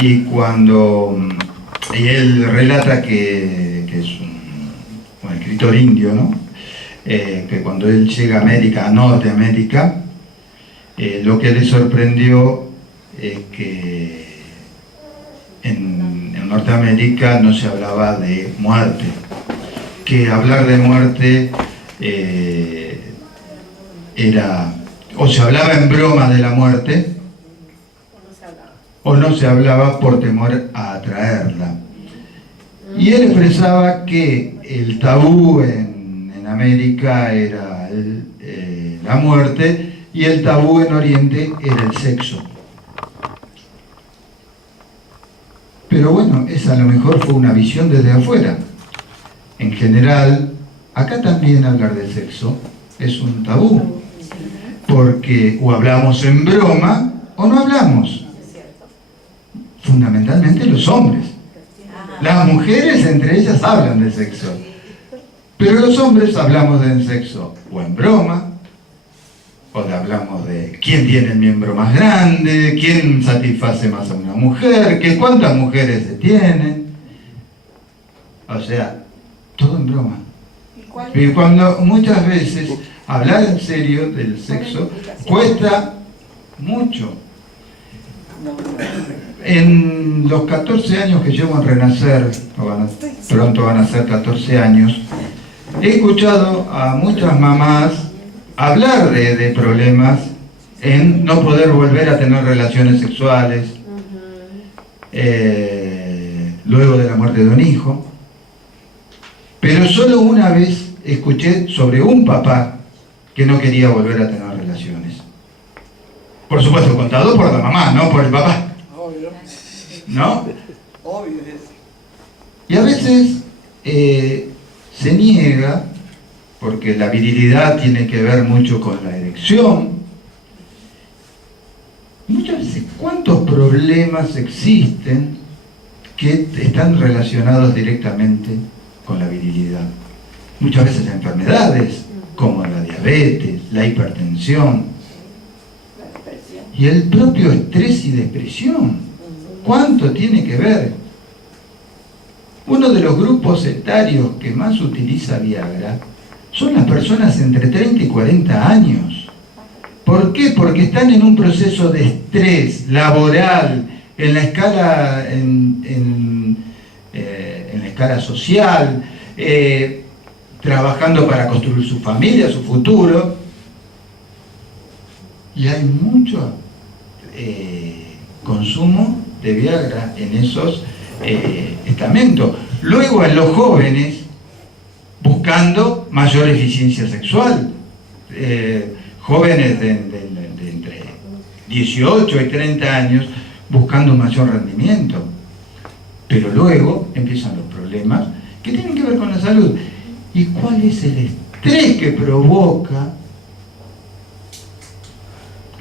y él relata que es un escritor indio, ¿no? Que cuando él llega a América, a Norteamérica, lo que le sorprendió es que en Norteamérica no se hablaba de muerte, que hablar de muerte era, o se hablaba en broma de la muerte, o no se hablaba por temor a atraerla. Y él expresaba que el tabú en América era la muerte y el tabú en Oriente era el sexo. Pero bueno, esa a lo mejor fue una visión desde afuera. En general, acá también hablar del sexo es un tabú, porque o hablamos en broma o no hablamos. Fundamentalmente los hombres. Las mujeres entre ellas hablan de sexo, pero los hombres hablamos del sexo o en broma, o hablamos de quién tiene el miembro más grande, quién satisface más a una mujer, que cuántas mujeres se tienen. O sea, todo en broma. Y cuando muchas veces hablar en serio del sexo cuesta mucho. En los 14 años que llevo en Renacer, pronto van a ser 14 años, he escuchado a muchas mamás hablar de problemas en no poder volver a tener relaciones sexuales luego de la muerte de un hijo. Pero solo una vez escuché sobre un papá que no quería volver a tener relaciones. Por supuesto, contado por la mamá, no por el papá. ¿No? Y a veces se niega, porque la virilidad tiene que ver mucho con la erección. Muchas veces, ¿cuántos problemas existen que están relacionados directamente con la virilidad? Muchas veces enfermedades, como la diabetes, la hipertensión, y el propio estrés y depresión. ¿Cuánto tiene que ver? Uno de los grupos etarios que más utiliza Viagra son las personas entre 30 y 40 años. ¿Por qué? Porque están en un proceso de estrés laboral, en la escala, en la escala social, trabajando para construir su familia, su futuro. Y hay mucho consumo de Viagra en esos estamentos. Luego en los jóvenes, buscando mayor eficiencia sexual, jóvenes de entre 18 y 30 años buscando mayor rendimiento. Pero luego empiezan los problemas que tienen que ver con la salud. ¿Y cuál es el estrés que provoca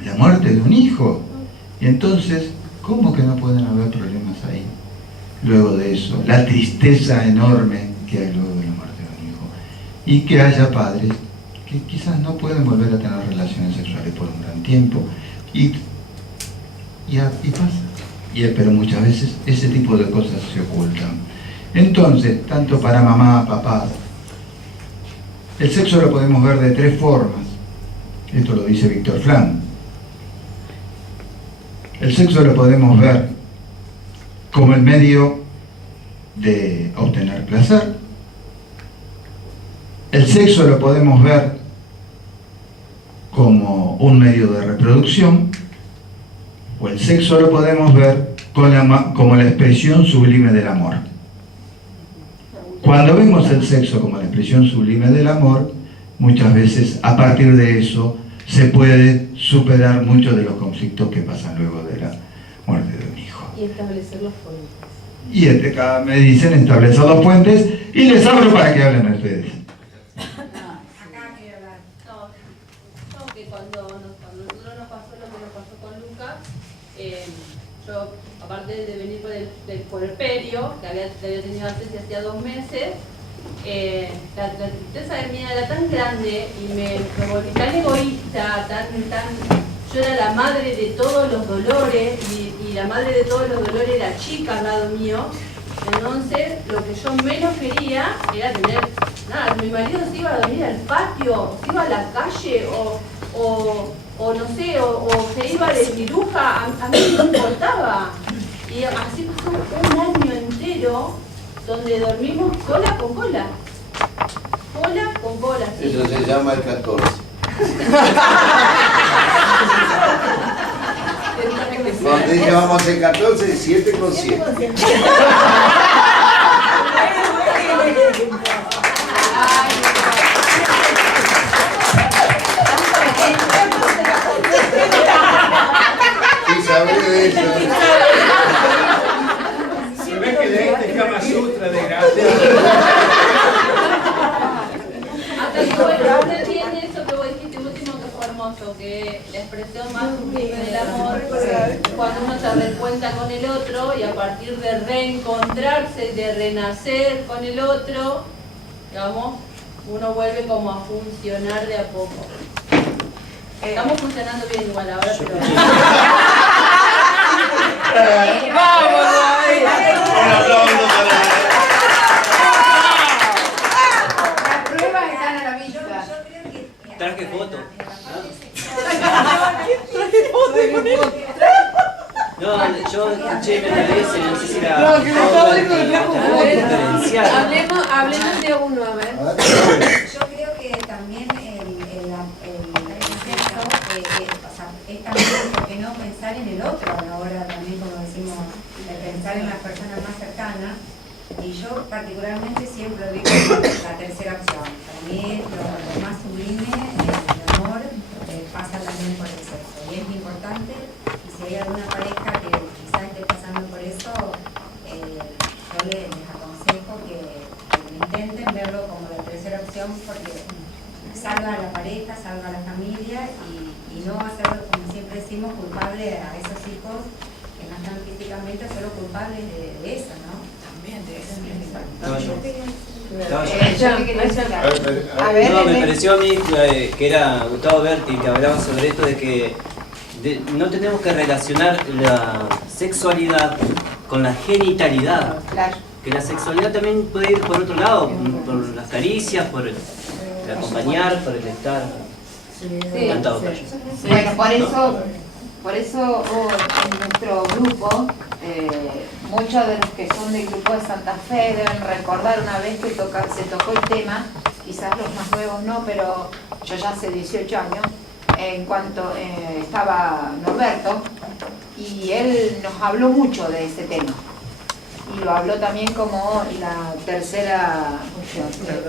la muerte de un hijo? Y entonces, ¿cómo que no pueden haber problemas ahí? Luego de eso, la tristeza enorme que hay luego de la muerte de un hijo. Y que haya padres que quizás no pueden volver a tener relaciones sexuales por un gran tiempo. Y pasa. Pero muchas veces ese tipo de cosas se ocultan. Entonces, tanto para mamá, papá, el sexo lo podemos ver de tres formas. Esto lo dice Víctor Frank. El sexo lo podemos ver como el medio de obtener placer. El sexo lo podemos ver como un medio de reproducción. O el sexo lo podemos ver como la expresión sublime del amor. Cuando vemos el sexo como la expresión sublime del amor, muchas veces a partir de eso se puede superar muchos de los conflictos que pasan luego de la muerte de un hijo. Y establecer los puentes. Y me dicen establecer los puentes y les abro para que hablen ustedes. Acá quiero hablar. No, que cuando nosotros nos pasó lo que nos pasó con Lucas, yo aparte de venir por el perio, que había tenido antes y hacía 2 meses, la tristeza de mí era tan grande y me volví tan egoísta, yo era la madre de todos los dolores y la madre de todos los dolores era chica al lado mío. Entonces lo que yo menos quería era tener nada. Mi marido se iba a dormir al patio, se iba a la calle o no sé, o se iba de viruja, a mí no me importaba. Y así pasó un año entero donde dormimos cola con cola. Cola con cola, sí. Eso se llama el 14. Cuando dije vamos a hacer 14, 7 con 7. Sí, sabré de eso. Se ve que de este Kama Sutra de gracia. Ahora tiene eso que vos dijiste último que fue hermoso, que la expresión más sublime del amor cuando uno se reencuentra con el otro y a partir de reencontrarse, de renacer con el otro, digamos, uno vuelve como a funcionar de a poco. Estamos funcionando bien igual ahora, pero... ¡Vamos ahí! Un aplauso para... Las pruebas están a la vista. Traje foto. No, yo escuché, me parece, no sé si era... No, que le estaba diciendo que diferencial. Hablemos de uno, a ver. Yo creo que también el concepto o sea, es también, ¿por qué no pensar en el otro a la hora también, como decimos, de pensar en las personas más cercanas? Y yo particularmente siempre digo la tercera opción. Para mí lo más sublime, el amor, pasa también por el sexo. Y es importante, y si hay alguna pareja que quizás esté pasando por eso, yo les aconsejo que intenten verlo como la tercera opción, porque salva a la pareja, salva a la familia y no hacerlo, como siempre decimos, culpable a esos hijos que no están físicamente, hacerlo culpables de eso, ¿no? También de eso. No, me pareció a mí que era Gustavo Berti que hablaba sobre esto de que no tenemos que relacionar la sexualidad con la genitalidad. Que la sexualidad también puede ir por otro lado, por las caricias, por el acompañar, por el estar. Tanta otra. Bueno, por eso en nuestro grupo, muchos de los que son del grupo de Santa Fe deben recordar una vez que se tocó el tema, quizás los más nuevos no, pero yo ya hace 18 años, en cuanto estaba Norberto, y él nos habló mucho de ese tema. Y lo habló también como la tercera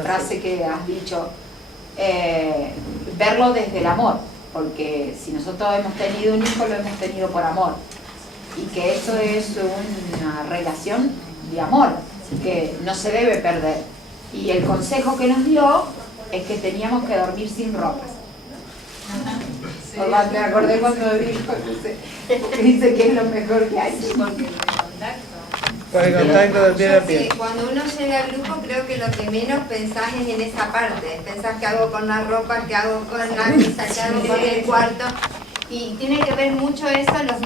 frase que has dicho, verlo desde el amor, porque si nosotros hemos tenido un hijo lo hemos tenido por amor, y que eso es una relación de amor que no se debe perder. Y el consejo que nos dio es que teníamos que dormir sin ropas. Sí. Me acordé cuando dijo, porque dice que es lo mejor que hay. Por el contacto de piel a piel. Cuando uno llega al grupo, creo que lo que menos pensás es en esa parte. Pensás qué hago con la ropa, qué hago con la mesa, qué hago con el cuarto. Y tiene que ver mucho eso, los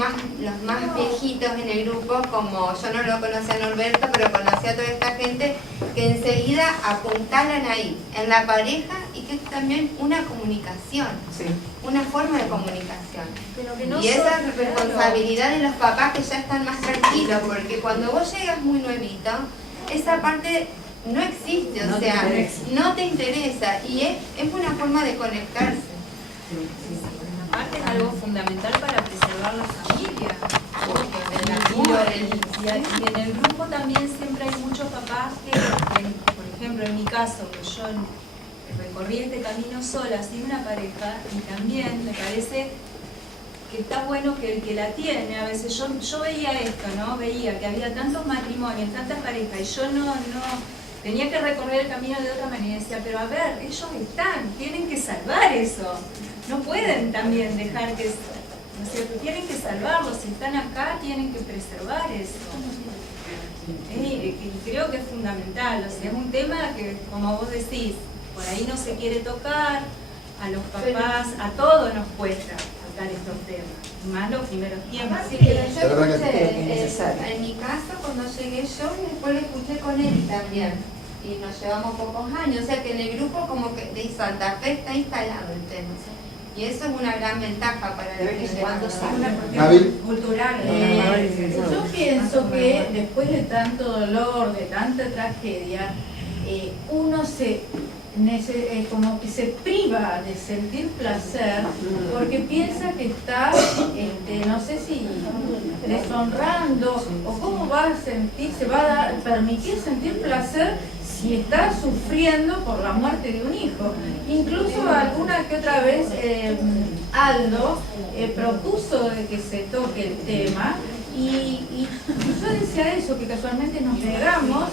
más viejitos en el grupo, como yo no lo conocía a Norberto, pero conocí a toda esta gente, que enseguida apuntalan ahí, en la pareja, y que es también una comunicación, una forma de comunicación. Pero que no y esa responsabilidad de los papás que ya están más tranquilos, porque cuando vos llegas muy nuevito, esa parte no existe, o sea, no te interesa, y es una forma de conectarse. Aparte es algo fundamental para preservar la familia. Y en el grupo también siempre hay muchos papás que, por ejemplo, en mi caso, que yo recorrí este camino sola, sin una pareja, y también me parece que está bueno que el que la tiene, a veces yo veía esto, ¿no? Veía que había tantos matrimonios, tantas parejas, y yo no tenía que recorrer el camino de otra manera, y decía, pero a ver, ellos tienen que salvar eso. No pueden también dejar que ¿no es cierto? Tienen que salvarlos, si están acá tienen que preservar eso. Y creo que es fundamental, o sea, es un tema que, como vos decís, por ahí no se quiere tocar, a los papás, a todos nos cuesta tocar estos temas, más los primeros tiempos. Sí, pero yo escuché, en mi casa cuando llegué yo y después lo escuché con él también, y nos llevamos pocos años, o sea que en el grupo como que de Santa Fe está instalado el tema, y eso es una gran ventaja para la que cuando es una cuestión cultural. Yo pienso que después de tanto dolor, de tanta tragedia, uno como que se priva de sentir placer porque piensa que está, no sé si deshonrando o cómo va a sentir, se va a permitir sentir placer si está sufriendo por la muerte de un hijo. Incluso alguna que otra vez Aldo propuso de que se toque el tema y yo decía eso, que casualmente nos negamos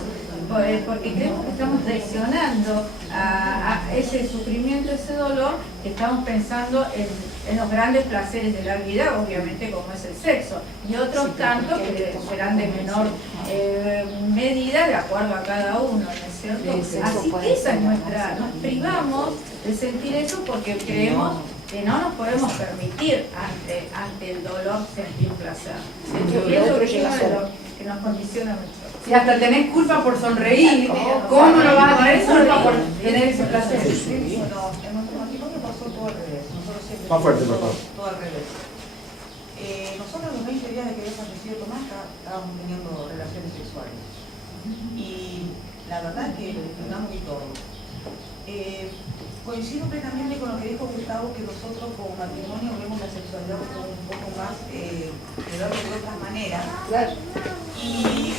porque creemos que estamos traicionando a ese sufrimiento, ese dolor, que estamos pensando en los grandes placeres de la vida, obviamente como es el sexo, y otros tantos que serán de menor medida de acuerdo a cada uno, ¿no es cierto? Así que esa es nuestra, nos privamos de sentir eso porque creemos que no nos podemos permitir ante el dolor sentir placer. Yo pienso que es lo que nos condiciona mucho. Si hasta tenés culpa por sonreír, ¿cómo no vas a tener culpa por tener ese placer? Bueno, en nuestro matrimonio pasó todo al revés. Nosotros siempre Más fuerte, por favor. todo al revés. Nosotros a los 20 días de que había fallecido Tomás estábamos teniendo relaciones sexuales. Y la verdad es que lo disfrutamos y todo. Coincido plenamente con lo que dijo Gustavo, que nosotros como matrimonio vemos la sexualidad como un poco más de verlo de otras maneras. Y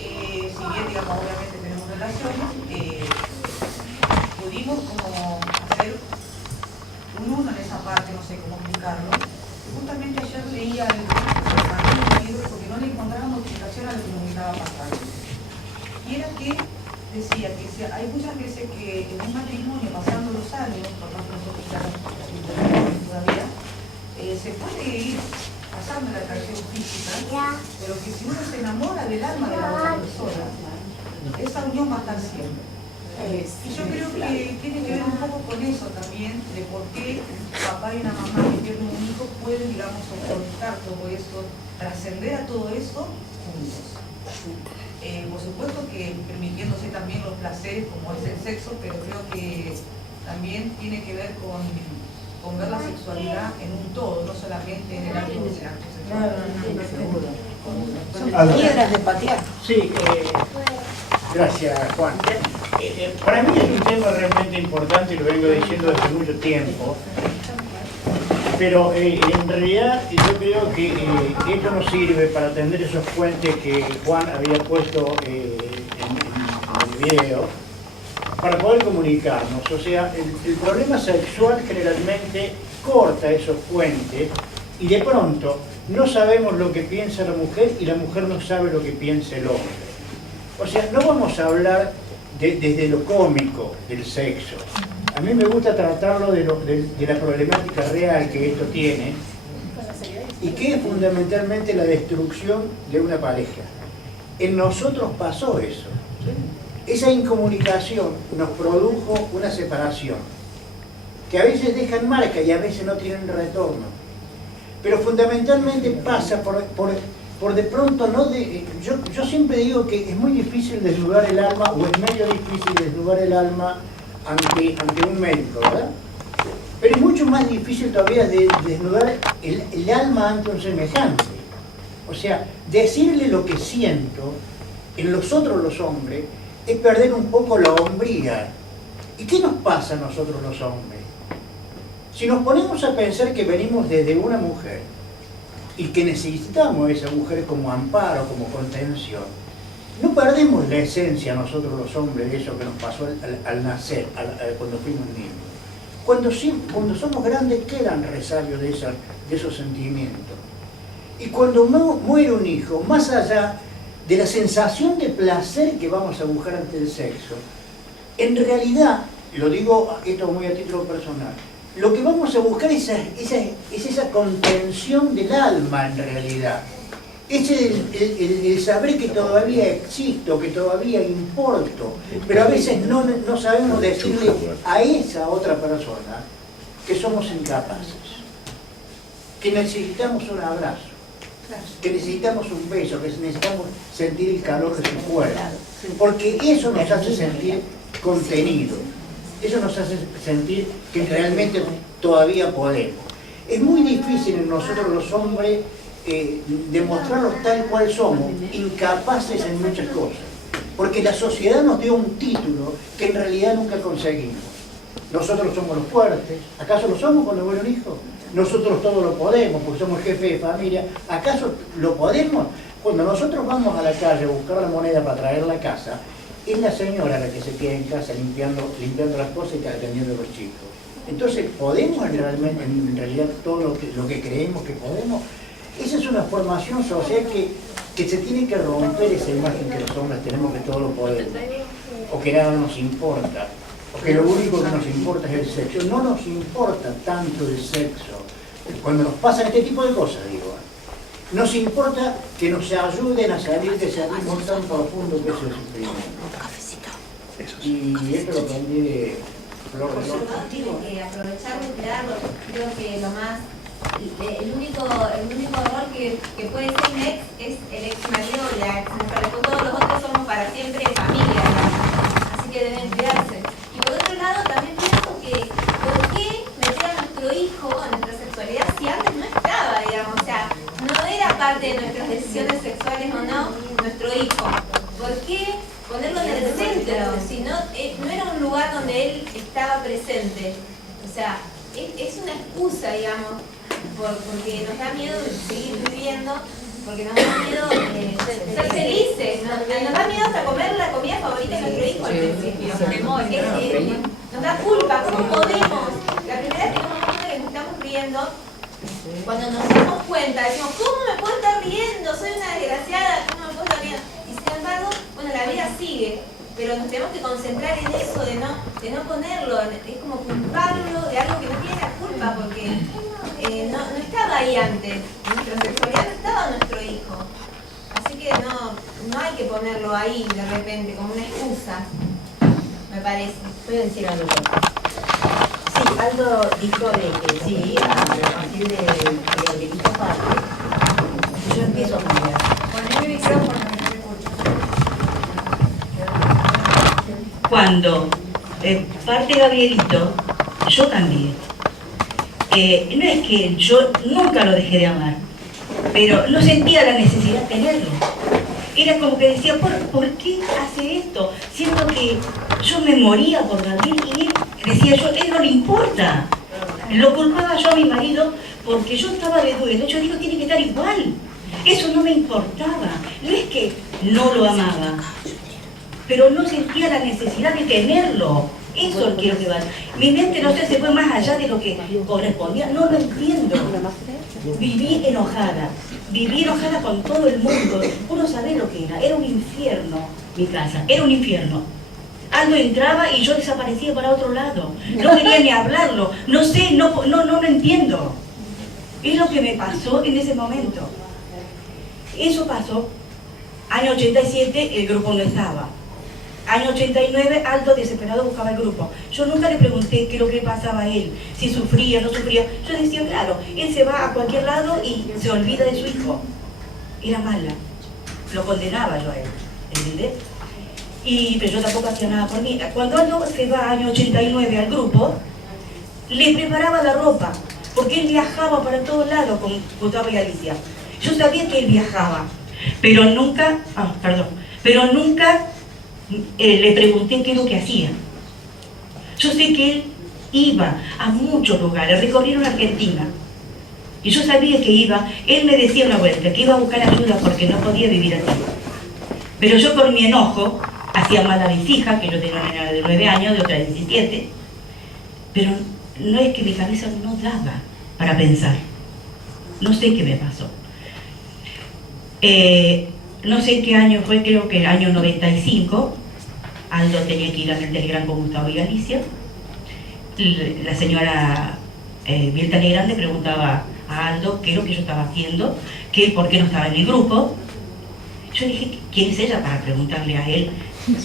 si bien, digamos, obviamente tenemos relaciones, pudimos como hacer un uno en esa parte, no sé cómo explicarlo. Justamente ayer leía el libro porque no le encontrábamos explicación a lo que nos estaba pasando. Y era que decía que hay muchas veces que en un matrimonio, pasando los años, por ejemplo nosotros todavía, se puede ir pasando la atracción física, pero que si uno se enamora del alma de la otra persona, esa unión va a estar siempre. Y yo creo que tiene que ver un poco con eso también, de por qué un papá y una mamá que pierden un hijo pueden, digamos, soportar todo eso, trascender a todo eso juntos. Por supuesto que permitiéndose también los placeres como es el sexo, pero creo que también tiene que ver con ver la sexualidad en un todo, no solamente en el acto sexual. Son piedras de patear. Sí, gracias Juan. Para mí es un tema realmente importante y lo vengo diciendo desde mucho tiempo, pero en realidad yo creo que esto nos sirve para atender esos puentes que Juan había puesto en el video, para poder comunicarnos. O sea, el problema sexual generalmente corta esos puentes y de pronto no sabemos lo que piensa la mujer y la mujer no sabe lo que piensa el hombre. O sea, no vamos a hablar desde lo cómico del sexo. A mí me gusta tratarlo de la problemática real que esto tiene y que es fundamentalmente la destrucción de una pareja. En nosotros pasó eso. Esa incomunicación nos produjo una separación que a veces dejan marca y a veces no tienen retorno. Pero fundamentalmente pasa por de pronto, no yo siempre digo que es muy difícil desnudar el alma, o es medio difícil desnudar el alma ante un médico, ¿verdad? Pero es mucho más difícil todavía de desnudar el alma ante un semejante. O sea, decirle lo que siento en los otros los hombres es perder un poco la hombría. ¿Y qué nos pasa a nosotros los hombres? Si nos ponemos a pensar que venimos desde una mujer y que necesitamos a esa mujer como amparo, como contención, no perdemos la esencia nosotros los hombres de eso que nos pasó al nacer, cuando fuimos niños. Cuando somos grandes quedan resabios de esos sentimientos. Y cuando muere un hijo, más allá de la sensación de placer que vamos a buscar ante el sexo, en realidad, lo digo esto muy a título personal, lo que vamos a buscar es esa contención del alma en realidad. Es el saber que todavía existo, que todavía importo, pero a veces no sabemos decirle a esa otra persona que somos incapaces, que necesitamos un abrazo, que necesitamos un beso, que necesitamos sentir el calor de su cuerpo, porque eso nos hace sentir contenidos, eso nos hace sentir que realmente todavía podemos. Es muy difícil en nosotros los hombres demostrarnos tal cual somos, incapaces en muchas cosas, porque la sociedad nos dio un título que en realidad nunca conseguimos. Nosotros somos los fuertes. ¿Acaso lo somos cuando vuelve un hijo? Nosotros todo lo podemos porque somos jefe de familia. ¿Acaso lo podemos? Cuando nosotros vamos a la calle a buscar la moneda para traerla a casa, es la señora la que se queda en casa limpiando las cosas y atendiendo a los chicos. Entonces, ¿podemos realmente, en realidad todo lo que creemos que podemos? Esa es una formación social que se tiene que romper, esa imagen que los hombres tenemos que todo lo podemos, o que nada nos importa, o que lo único que nos importa es el sexo. No nos importa tanto el sexo. Cuando nos pasan este tipo de cosas, digo, nos importa que nos ayuden a salir de ese ritmo tan profundo que es el sufrimiento. Y esto lo aprendí de Flor de Loto. Tiene que aprovechar y cuidarlo. Creo que lo más, el único rol que puede ser un ex es el ex marido y la ex mujer. Después todos los otros somos para siempre familia, ¿no? Así que deben cuidarse. Y por otro lado también pienso que ¿por qué meter a nuestro hijo a nuestra sexualidad si antes no estaba, digamos? O sea, no era parte de nuestras decisiones sexuales o no nuestro hijo. ¿Por qué ponerlo en el centro? Si no era un lugar donde él estaba presente. O sea, es una excusa, digamos, porque nos da miedo seguir viviendo, porque nos da miedo ser felices, nos da miedo hasta comer la comida favorita de nuestro hijo al principio. Nos da culpa, ¿cómo podemos? La primera vez que nos damos cuenta que nos estamos riendo, cuando nos damos cuenta, decimos, ¿cómo me puedo estar riendo? Soy una desgraciada, ¿cómo me puedo estar riendo? Y sin embargo, bueno, la vida sigue, pero nos tenemos que concentrar en eso, de no ponerlo, es como culparlo de algo que no tiene la culpa, porque no estaba ahí antes, nuestra sexualidad no estaba nuestro hijo. Así que no hay que ponerlo ahí de repente como una excusa, me parece. Voy a decir algo. Sí, Aldo dijo de que sí, a partir de lo que dijo Pablo, yo empiezo a cambiar. Poné el micrófono que no te escucho. Cuando parte Gabrielito, yo cambié. No es que yo nunca lo dejé de amar, pero no sentía la necesidad de tenerlo. Era como que decía, ¿por qué hace esto? Siento que yo me moría por Gabriel y él decía yo, él no le importa. Lo culpaba yo a mi marido porque yo estaba de duelo. Yo digo, tiene que estar igual. Eso no me importaba. No es que no lo amaba, pero no sentía la necesidad de tenerlo. Eso quiero que vaya. Mi mente, no sé, se fue más allá de lo que correspondía. No lo entiendo. Viví enojada con todo el mundo. Uno sabe lo que era un infierno mi casa, era un infierno. Algo entraba y yo desaparecía para otro lado. No quería ni hablarlo. No sé, no lo entiendo. Es lo que me pasó en ese momento. Eso pasó. Año 87, el grupo no estaba. Año 89, Aldo desesperado buscaba el grupo. Yo nunca le pregunté qué es lo que pasaba a él, si sufría, no sufría. Yo decía, claro, él se va a cualquier lado y se olvida de su hijo. Era mala. Lo condenaba yo a él, ¿entendés? Pero yo tampoco hacía nada por mí. Cuando Aldo se va año 89 al grupo, le preparaba la ropa, porque él viajaba para todos lados con Gustavo y Alicia. Yo sabía que él viajaba, pero nunca le pregunté qué es lo que hacía. Yo sé que él iba a muchos lugares, recorrieron Argentina. Y yo sabía que iba, él me decía una vuelta, que iba a buscar ayuda porque no podía vivir así. Pero yo con mi enojo hacía mal a mis hijas, que yo tenía una nena de 9 años, de otra de 17. Pero no es que mi cabeza no daba para pensar. No sé qué me pasó. No sé qué año fue, creo que el año 95, Aldo tenía que ir a el Telegram con Gustavo y Alicia. La señora Mirta Legrand le preguntaba a Aldo qué es lo que yo estaba haciendo, por qué no estaba en el grupo. Yo dije, ¿quién es ella para preguntarle a él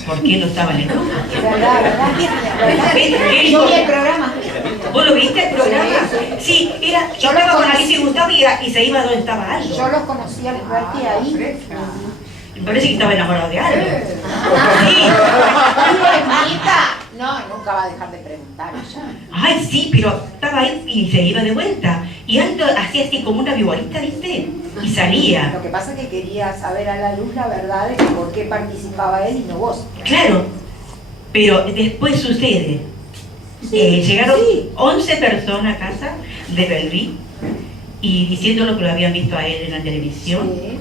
por qué no estaba en el grupo? ¿Verdad? Yo vi el programa. ¿Vos lo viste el programa? Sí, era, yo hablaba con Alicia y Gustavo y se iba donde estaba Aldo. Yo los conocí a Berti ahí. Me parece que estaba enamorado de Aldo. No, nunca va a dejar de preguntar ella. Ay, sí, pero estaba ahí y se iba de vuelta. Y Aldo hacía así como una viborita, ¿viste? Y salía. Lo que pasa es que quería saber a la luz la verdad de por qué participaba él y no vos. Claro, pero después sucede. Llegaron 11 personas a casa de Belví y diciendo lo que lo habían visto a él en la televisión. Sí.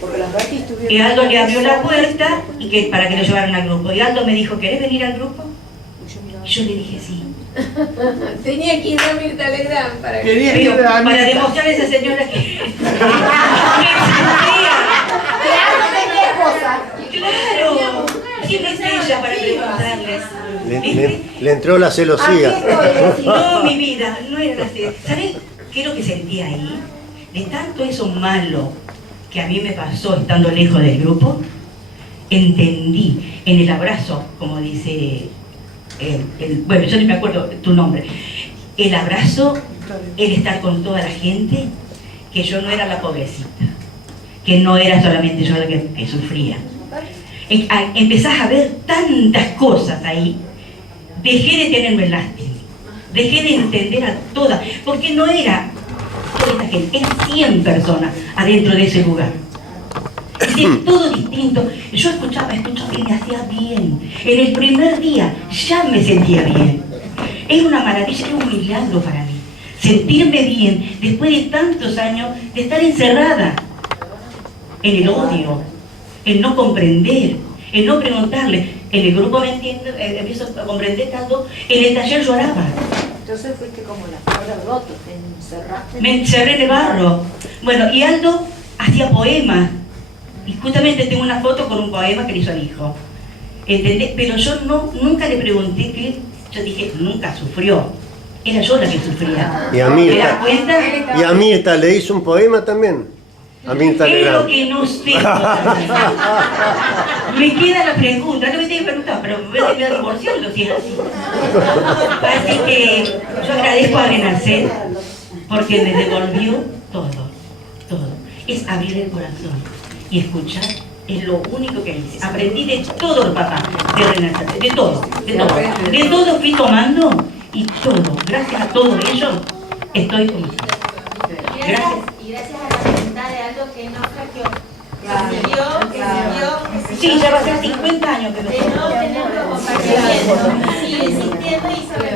Porque los Berti estuvieron... Y Aldo le abrió la puerta y para que lo llevaran al grupo. Y Aldo me dijo, ¿querés venir al grupo? Y yo le dije sí. Tenía que ir a Mirta Legrand para que... Pero para demostrarle a esa señora que... Claro, ¿quién es ella para preguntarles? Le entró la celosía. No, mi vida, no era así. ¿Sabes qué es lo que sentí ahí? De tanto eso malo que a mí me pasó estando lejos del grupo, entendí en el abrazo, como dice, bueno, yo no me acuerdo tu nombre, el abrazo, el estar con toda la gente, que yo no era la pobrecita, que no era solamente yo la que sufría. Empezás a ver tantas cosas ahí, dejé de tenerme lástima, dejé de entender a todas, porque no era toda esta gente, eran 100 personas adentro de ese lugar. De todo distinto. Yo escuchaba y me hacía bien. En el primer día ya me sentía bien. Era una maravilla, era un milagro para mí. Sentirme bien después de tantos años de estar encerrada en el odio, en no comprender, en no preguntarle. En el grupo me entiendo, empiezo a comprender tanto, en el taller lloraba. Entonces fuiste como la flor de loto, te encerraste. Me encerré en el barro. Bueno, y Aldo hacía poemas. Y justamente tengo una foto con un poema que le hizo al hijo. ¿Entendés? Pero yo nunca le pregunté qué. Yo dije, nunca sufrió. Era yo la que sufría. Y a Mirta le hizo un poema también. A Mirta Es Legrand. lo que no sé. Me queda la pregunta, no me tengo que preguntar, pero me voy a terminar divorciando si es así. Así que yo agradezco a Renacer porque me devolvió todo. Es abrir el corazón y escuchar, es lo único que hice. Aprendí de todo, papá, de Renacer, de todo. De todo fui tomando y todo. Gracias a todo ello estoy con ustedes. Gracias. Y gracias a la voluntad de Aldo que no flaqueó, que siguió. Sí, ya va a ser 50 años que me de no tener los acompañamientos. Sigue insistiendo y sobre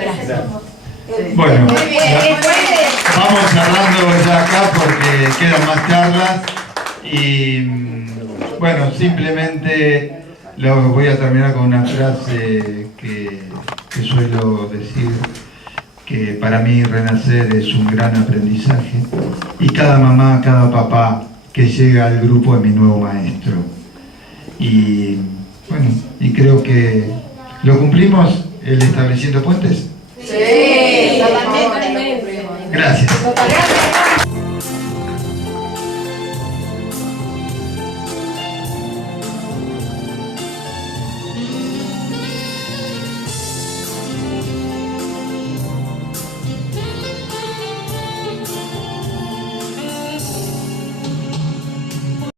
Bueno, vamos cerrando ya acá porque quedan más charlas y bueno, simplemente voy a terminar con una frase que suelo decir, que para mí Renacer es un gran aprendizaje y cada mamá, cada papá que llega al grupo es mi nuevo maestro. Y bueno, y creo que lo cumplimos el estableciendo puentes. Sí, totalmente. Gracias.